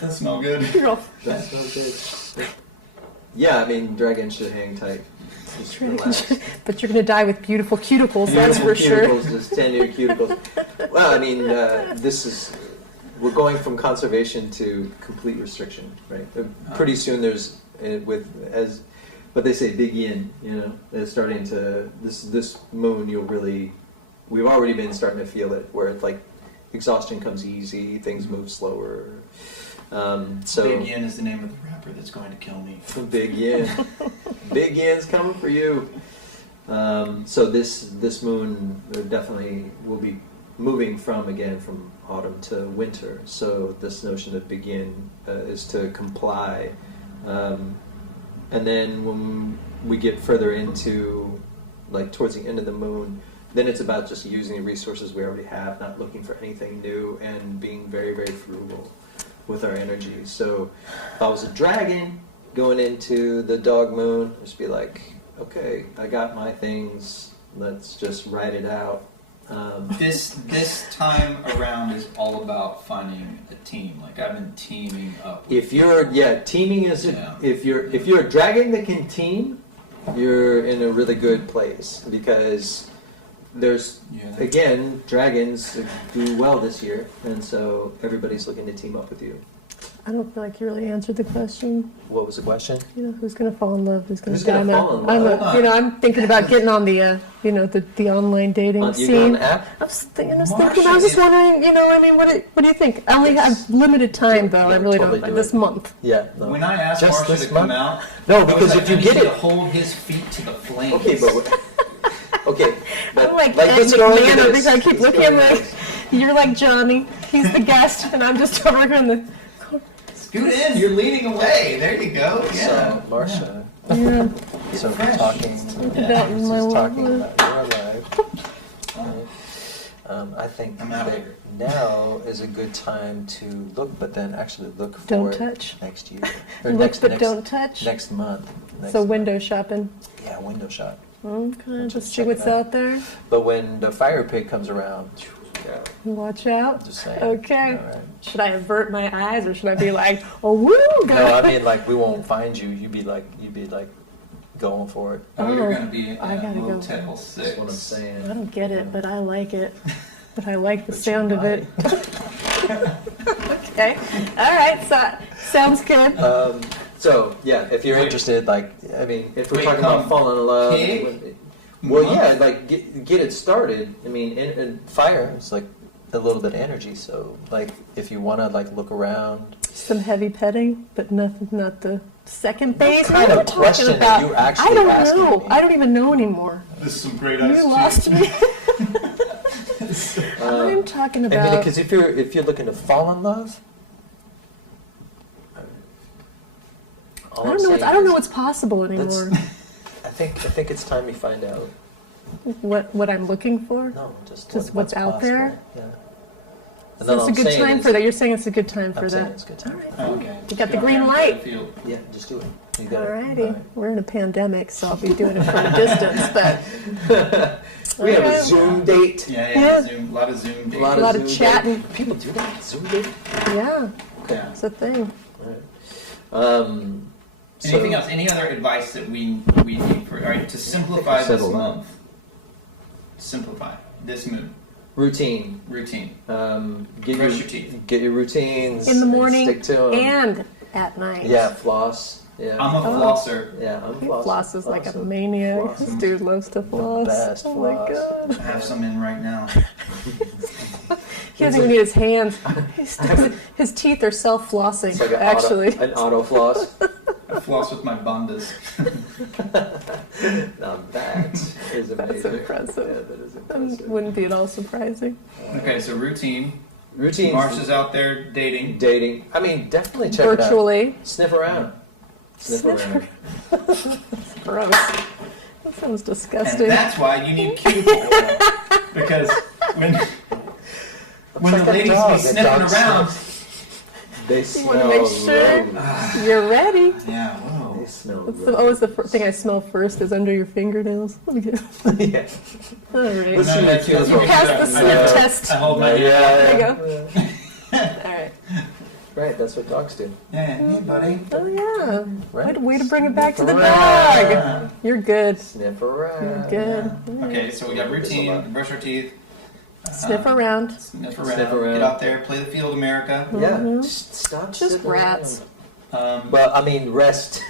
That smell good. That smells good. Yeah, I mean, dragons should hang tight. But you're going to die with beautiful cuticles, that's for sure. Just tender cuticles. Well, I mean, we're going from conservation to complete restriction, right? Pretty soon there's, but they say big yin, it's starting to, this moon we've already been starting to feel it, where it's like exhaustion comes easy, things move slower. Big Yin is the name of the rapper that's going to kill me. Big Yin. Big Yin's coming for you. So this moon definitely will be moving from autumn to winter. So this notion of big yin is to comply. And then when we get further into, like towards the end of the moon, then it's about just using the resources we already have, not looking for anything new, and being very, very frugal with our energy. So if I was a dragon going into the dog moon, just be like, okay, I got my things, let's just ride it out. This time around is all about finding a team. Like I've been teaming up. Teaming is if you're a dragon that can team, you're in a really good place, because there's again dragons do well this year, and so everybody's looking to team up with you. I don't feel like you really answered the question. What was the question? Who's going to fall in love? Who's going to fall in love? I'm thinking about getting on the, the online dating scene. App? I was just wondering, what do you think? I only have limited time, though. I really don't. This month. Yeah. No. When I asked Marsha to come out, no, because if you get it, to hold his feet to the flames. Okay, but I'm like Ed McMahon every time I keep looking at him. You're like Johnny. He's the guest, and I'm just over here in the. Scoot in. You're leaning away. There you go. Yeah. So, Marsha, Yeah. so we're fresh. talking, About this my is life. talking about your life. I think I'm out of that here. now is a good time to look, but then actually look for Don't it touch. next year. Or Look, next, but next, don't touch. next month. Next So month. window shopping. Yeah, window shop. Okay, Just just see check what's it out. out there. But when the fire pit comes around, yeah, Watch out. just saying. Okay. All right. Should I avert my eyes or should I be like, oh woo, go? No, I mean like we won't find you. You'd be like going for it. Oh, you're Oh, going to be I gotta go. Motel 6. That's what I'm saying. I don't get it, but I like it. But I like the But you sound of it. might. Okay. All right. So sounds good. So yeah, if you're Wait. interested, like I mean, if we're Wait, talking about falling in love, pig? well, Month? yeah, like get it started. I mean, in fire is like a little bit of energy. So like if you want to like look around, Some heavy petting, but nothing, not the second What base. kind What are of we question talking are about? you actually I don't asking know. me? I don't even know anymore. This is some great You lost me. uh, I'm talking I mean, about. because if you're looking to fall in love, all I I'm don't know. saying I don't know is what's possible let's- anymore. I think it's time you find out. What I'm looking for. No, just Just what's out possible. there? Yeah. And So then it's all a I'm good saying time is- for that. You're saying it's a good time for I'm saying that. it's a good time. All right. Oh, okay. You got the Go green out there light. and field. Yeah, just do it. You got it. Alrighty. All right. We're in a pandemic, so I'll be doing it from a distance. But We have a Alright. Zoom date. Yeah. Zoom, a lot of Zoom dating. A lot of Zoom chatting. date. People do that. Zoom date. yeah, Yeah. it's a thing. All right. So- Anything else? Any other advice that we need for, all right, to simplify this Settle down. month? Simplify this moon Routine. routine. Get Brush your teeth. Get your routines. In the morning Stick to 'em. and at night. Yeah, floss. Yeah. I'm a Oh. flosser. Yeah, I'm He flossing. flosses like a Flossing. maniac. Flossing. This dude loves to floss. best oh my floss. god. I have some in right now. He doesn't even need his hands. His teeth are self-flossing, It's like actually. an auto floss. I floss with my bandas. Now that is amazing. That's impressive. Yeah, that is That impressive. wouldn't be at all surprising. Okay, so routine. Routines. Marsha's out there dating. Dating. I mean, definitely check it out. Virtually. Sniff around. Sniff around. That's gross. That sounds And disgusting. that's why you need cuticle. Because when It's the like a ladies dog. be A sniffing dog around, They You smell. want to make sure rose. you're ready. yeah, whoa. They smell. That's rose. always the first thing I smell first is under your fingernails. Yeah. All Let's right. see your cuticle. You passed the sniff Yeah. test. I hold my Yeah, hand. yeah, There you yeah. All right. Right, that's what dogs do. Yeah, hey buddy. Oh yeah. Right. Way to bring it back to the Sniff dog. around. You're good. Sniff around. You're good. Yeah. Okay, so we got There's a routine, lot. brush our teeth. Sniff around. Sniff around. Sniff around. Get out there, play the field, America. Yeah. Mhm. Just stop. Just sniffing rats. around. Well, I mean, rest.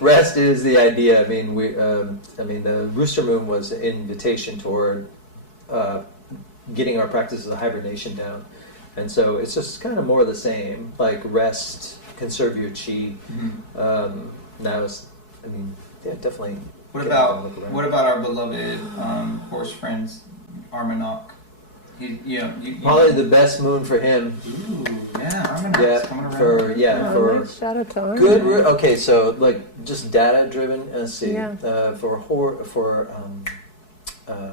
Rest is the idea. I mean, the rooster moon was an invitation toward getting our practice of hibernation down, and so it's just kind of more of the same. Like rest, conserve your chi. Mhm. Now, I mean, yeah, definitely. What get out and about look around. what about our beloved horse friends, Armonok? You Probably the best moon for him. Ooh, yeah, Armonok's Yeah, coming around. Oh, for nice. Shout out to Armin. good. Okay, so like just data driven. Let's see. Yeah.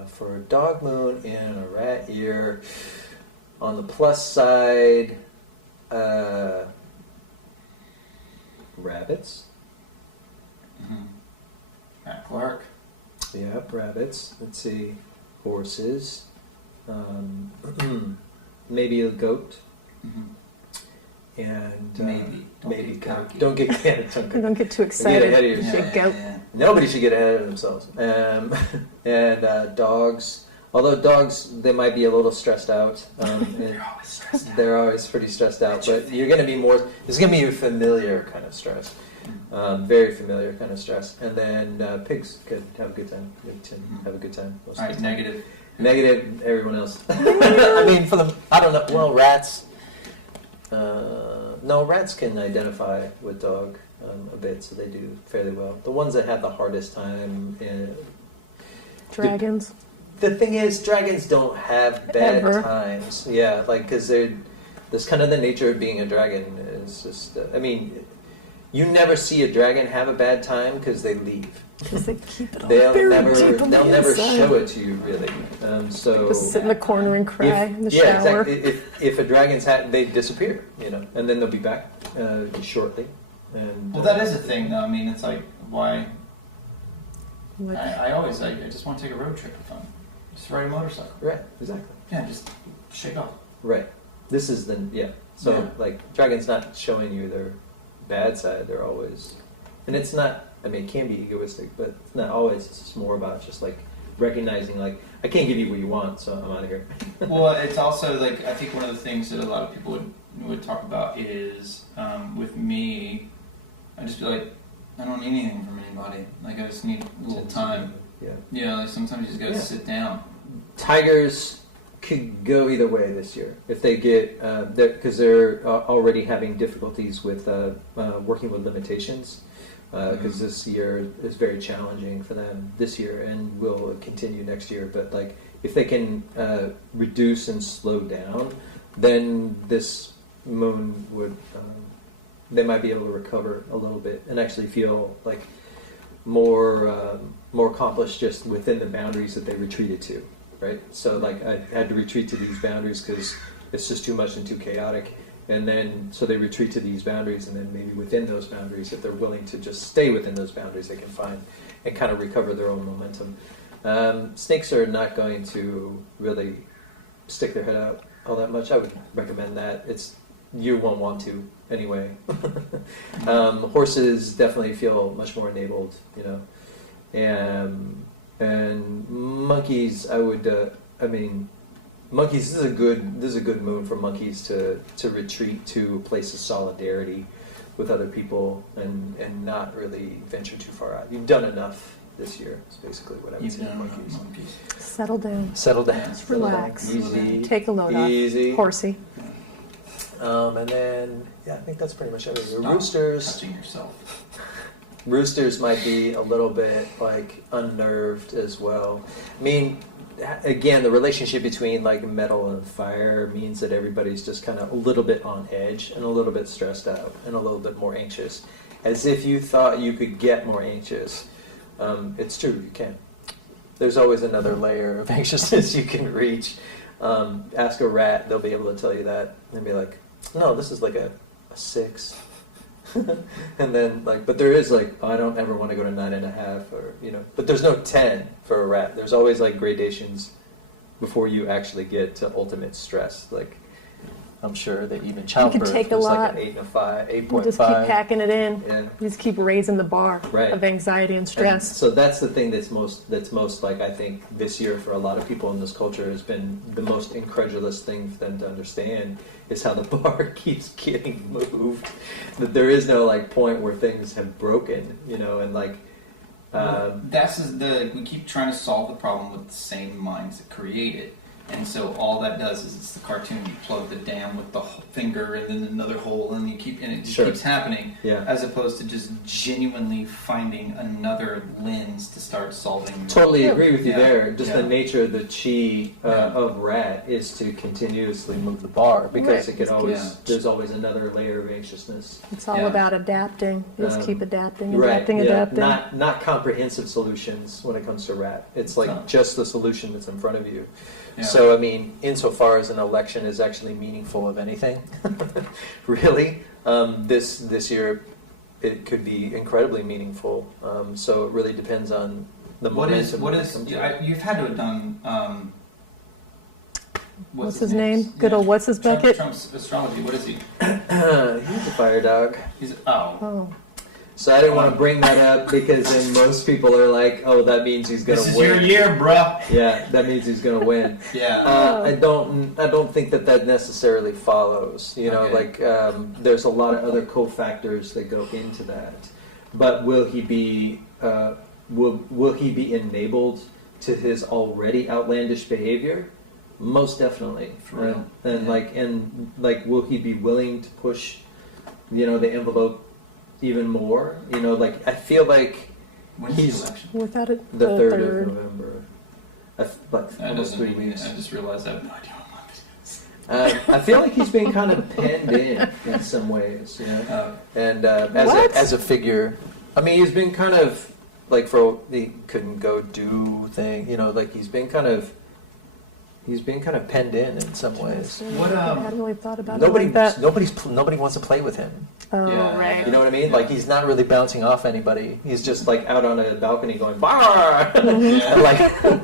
For a dog moon and a rat year, on the plus side, rabbits. Mhm. Matt Clark. Yep, rabbits. Let's see, horses. Maybe a goat. Mhm. And Maybe. Don't maybe get goat. cocky. Don't get Don't get too Get excited. ahead of You yourself. should go. Nobody should get ahead of themselves. And dogs, although dogs, they might be a little stressed out. They're always stressed out. They're always pretty stressed out, but you're going to be more, it's going to be a familiar kind of stress. Very familiar kind of stress. And then pigs could have a good time. They tend to have a good time. Most All of right, the time. negative. Negative, everyone else. I mean, for them, I don't know. Well, rats. No, rats can identify with dog a bit, so they do fairly well. The ones that have the hardest time, Dragons. the thing is, dragons don't have bad Ever. times. Yeah, like because that's kind of the nature of being a dragon. Is just, I mean, you never see a dragon have a bad time because they leave. Because they keep it all They'll buried never, deep on the they'll never inside. show it to you really. So Just sit in the corner and cry in the yeah, shower. exactly. If a dragon's hat, they disappear, you know, and then they'll be back shortly. And Well, that is a thing, though. I mean, it's like, why? What? I just want to take a road trip if I'm just ride a motorcycle. right, exactly. Yeah, just shake off. Right. This is the So Yeah. like dragons not showing you their bad side. They're always, and it's not. I mean, it can be egoistic, but it's not always. It's just more about just like recognizing like I can't give you what you want, so I'm out of here. Well, it's also like I think one of the things that a lot of people would talk about is with me, I just feel like I don't need anything from anybody. Like I just need a little time. Yeah. You know, like sometimes you just gotta Yeah. sit down. Tigers could go either way this year if they get because they're already having difficulties with working with limitations because this year is very challenging for them this year and will continue next year. But like if they can reduce and slow down, then this moon would they might be able to recover a little bit and actually feel like more accomplished just within the boundaries that they retreated to. Right, so like I had to retreat to these boundaries because it's just too much and too chaotic, and then so they retreat to these boundaries, and then maybe within those boundaries, if they're willing to just stay within those boundaries, they can find and kind of recover their own momentum. Snakes are not going to really stick their head out all that much. I would recommend that. You won't want to anyway. Horses definitely feel much more enabled, you know, and monkeys, I would. Monkeys. This is a good moon for monkeys to retreat to a place of solidarity with other people and not really venture too far out. You've done enough this year. Is basically what I would You've say to done monkeys. monkeys. Settle down. Settle down. Yeah, Settle down. Relax. Easy. Take a load Easy. off. Horsey. And then I think that's pretty much everything. Stop Roosters. touching yourself. Roosters might be a little bit like unnerved as well. I mean, again, the relationship between like metal and fire means that everybody's just kind of a little bit on edge and a little bit stressed out and a little bit more anxious, as if you thought you could get more anxious. It's true, you can. There's always another layer of anxiousness you can reach. Ask a rat; they'll be able to tell you that and be like, "No, this is like a 6." And then but there is I don't ever want to go to 9.5 or but there's no 10 for a rat. There's always gradations before you actually get to ultimate stress. I'm sure that even childbirth take a was lot. like an 8 and a 5, 8.5. You just keep packing it in. Yeah. You just keep raising the bar Right. of anxiety and And stress. so that's the thing that's most I think this year for a lot of people in this culture has been the most incredulous thing for them to understand is how the bar keeps getting moved. That there is no point where things have broken, and We keep trying to solve the problem with the same minds that create it. And so all that does is it's the cartoon. You plug the dam with the finger and then another hole, and it just Sure. keeps happening. Yeah. As opposed to just genuinely finding another lens to start solving. Totally agree with you Yeah. there. Just Yeah. the nature of the chi Yeah. of rat is to continuously move the bar because Right. it can always Yeah. there's always another layer of anxiousness. It's all Yeah. about adapting. You just Um, keep adapting, Right? adapting, Yeah. adapting. Not comprehensive solutions when it comes to rat. It's No. just the solution that's in front of you. Yeah. So I mean, insofar as an election is actually meaningful of anything, really, this year it could be incredibly meaningful. So it really depends on the momentum. What that is comes out. you've had to have done What's his name? Good old what's his bucket? Trump's astrology. What is he? He's a fire dog. He's Oh, So I didn't want to bring that up because then most people are like, "Oh, that means he's going This to is win." your year, bruh. Yeah, that means he's going to win. Yeah. I don't think that necessarily follows. Okay. There's a lot of other cofactors that go into that. But will he be will he be enabled to his already outlandish behavior? Most definitely. For real. Will he be willing to push the envelope even more? I feel like When's he's- the election? without it, the 3rd of November. like That almost doesn't 3 mean- weeks. I just realized I have no idea what month it is. I feel like he's been kind of penned in some ways, you know, and What? as a figure. I mean, he's been kind of like he couldn't go do thing, you know, like he's been kind of penned in some ways. What, I hadn't really thought about Nobody, it like that. nobody wants to play with him. Oh, Yeah. right. You know what I mean? Like he's not really bouncing off anybody. He's just like out on a balcony going bar. Yeah. And like,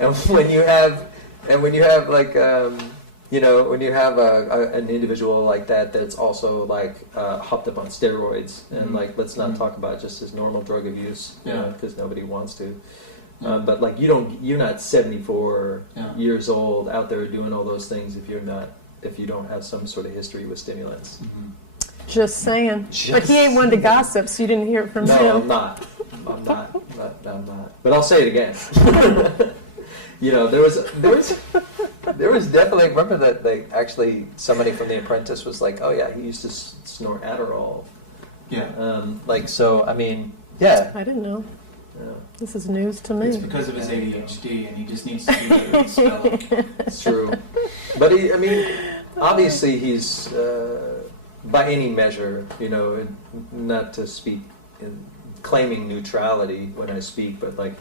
and when you have like, you know, when you have an individual like that that's also like hopped up on steroids, and like let's not talk about just his normal drug abuse, you know, because nobody wants to. But like you're not 74 years old out there doing all those things if you don't have some sort of history with stimulants. Just saying. But Just he ain't one to gossip, so you didn't hear it from No, him. I'm not. But I'll say it again. You know, there was definitely, remember that like actually somebody from The Apprentice was like, oh yeah, he used to snort Adderall. Yeah. Like, so, I mean, yeah. I didn't know. Yeah. This is news to It's me. because of his ADHD, and he just needs to do better with spelling. It's true. But I mean, obviously he's, by any measure, you know, not to speak in claiming neutrality when I speak, but like,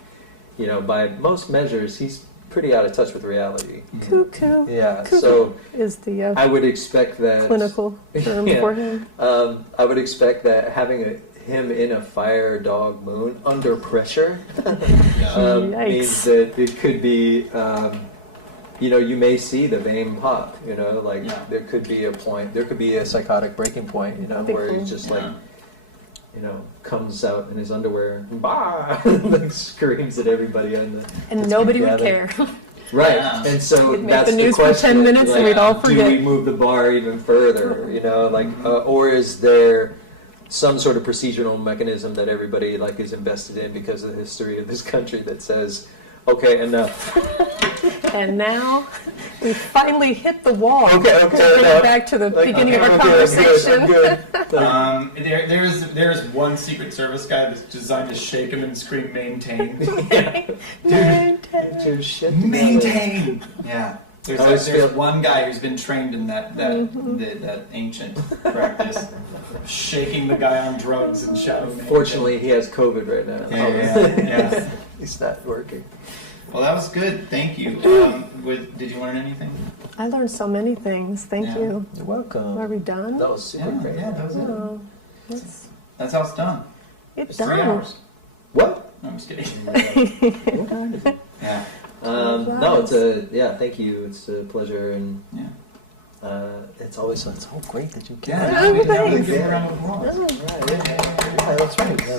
you know, by most measures, he's pretty out of touch with reality. Cuckoo. Yeah, Cuckoo so is the I would expect that clinical term Yeah. for him. I would expect that having him in a fire dog moon under pressure Yikes. means that it could be, you know, you may see the vein pop. You know, like there could be a point, there could be a psychotic breaking point. You know, That'd be where cool. he's just like, you know, comes out in his underwear and bah, like screams at everybody on the And nobody would together. care. Right, Yeah. and so We'd make that's the news for question. 10 minutes and we'd all Do forget. we move the bar even further? You know, like, or is there some sort of procedural mechanism that everybody like is invested in because of the history of this country that says, okay, enough. And now we finally hit the wall. Okay, Bring enough. it back to the Like, beginning of our I'm good, conversation. I'm good. Like, There's one Secret Service guy that's designed to shake him and scream "maintain." get your shit together. Maintain. Yeah. I always There's feel- one guy who's been trained in that ancient practice, shaking the guy on drugs and shouting. "Maintain." Fortunately, he has COVID right now. Yeah. It's not working. Well, that was good. Thank you. Did you learn anything? I learned so many things. Thank Yeah. you. You're welcome. Are we done? That was super great. Yeah, that was it. Oh, that's That's how it's done. it's It's 3 done. hours. What? No, I'm just kidding. What time is it? Yeah. No, thank you. It's a pleasure, and Yeah. it's always so great that you can. Yeah. Oh, we have to thanks. give a round of applause. Oh, Yeah, that's right. Yeah.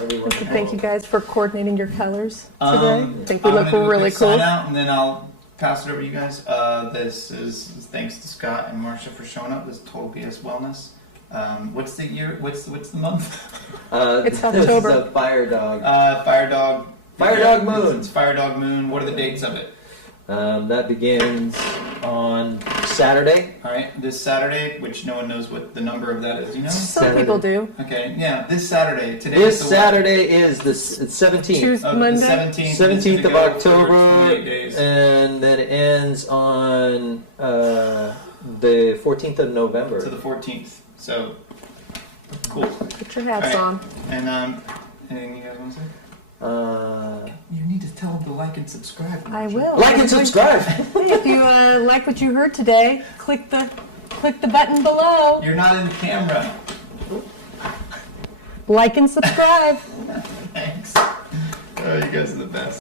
Everyone. thank you guys for coordinating your colors today. Um, I think we I'm look gonna do a really quick cool. Sign out, and then I'll pass it over to you guys. This is thanks to Scott and Marsha for showing up. This is Total BS Wellness. What's the year? What's the month? It's This October. is a fire dog. Fire Dog. Fire Dog Moon. It's Fire Dog Moon. What are the dates of it? That begins on Saturday. All right, this Saturday, which no one knows what the number of that is. You know? Some Saturday. people do. Okay, yeah, this Saturday. Today This is the Saturday is the 17th. Tuesday, the Monday. 17th. 17th of October, 28 days. and then it ends on the 14th of November. To the 14th. So, cool. Put your hats All on. And anything you guys want to say? You need to tell them to like and subscribe. I will. Like and subscribe. Hey, if you like what you heard today, click the button below. You're not in the camera. Like and subscribe. Thanks. Oh, you guys are the best.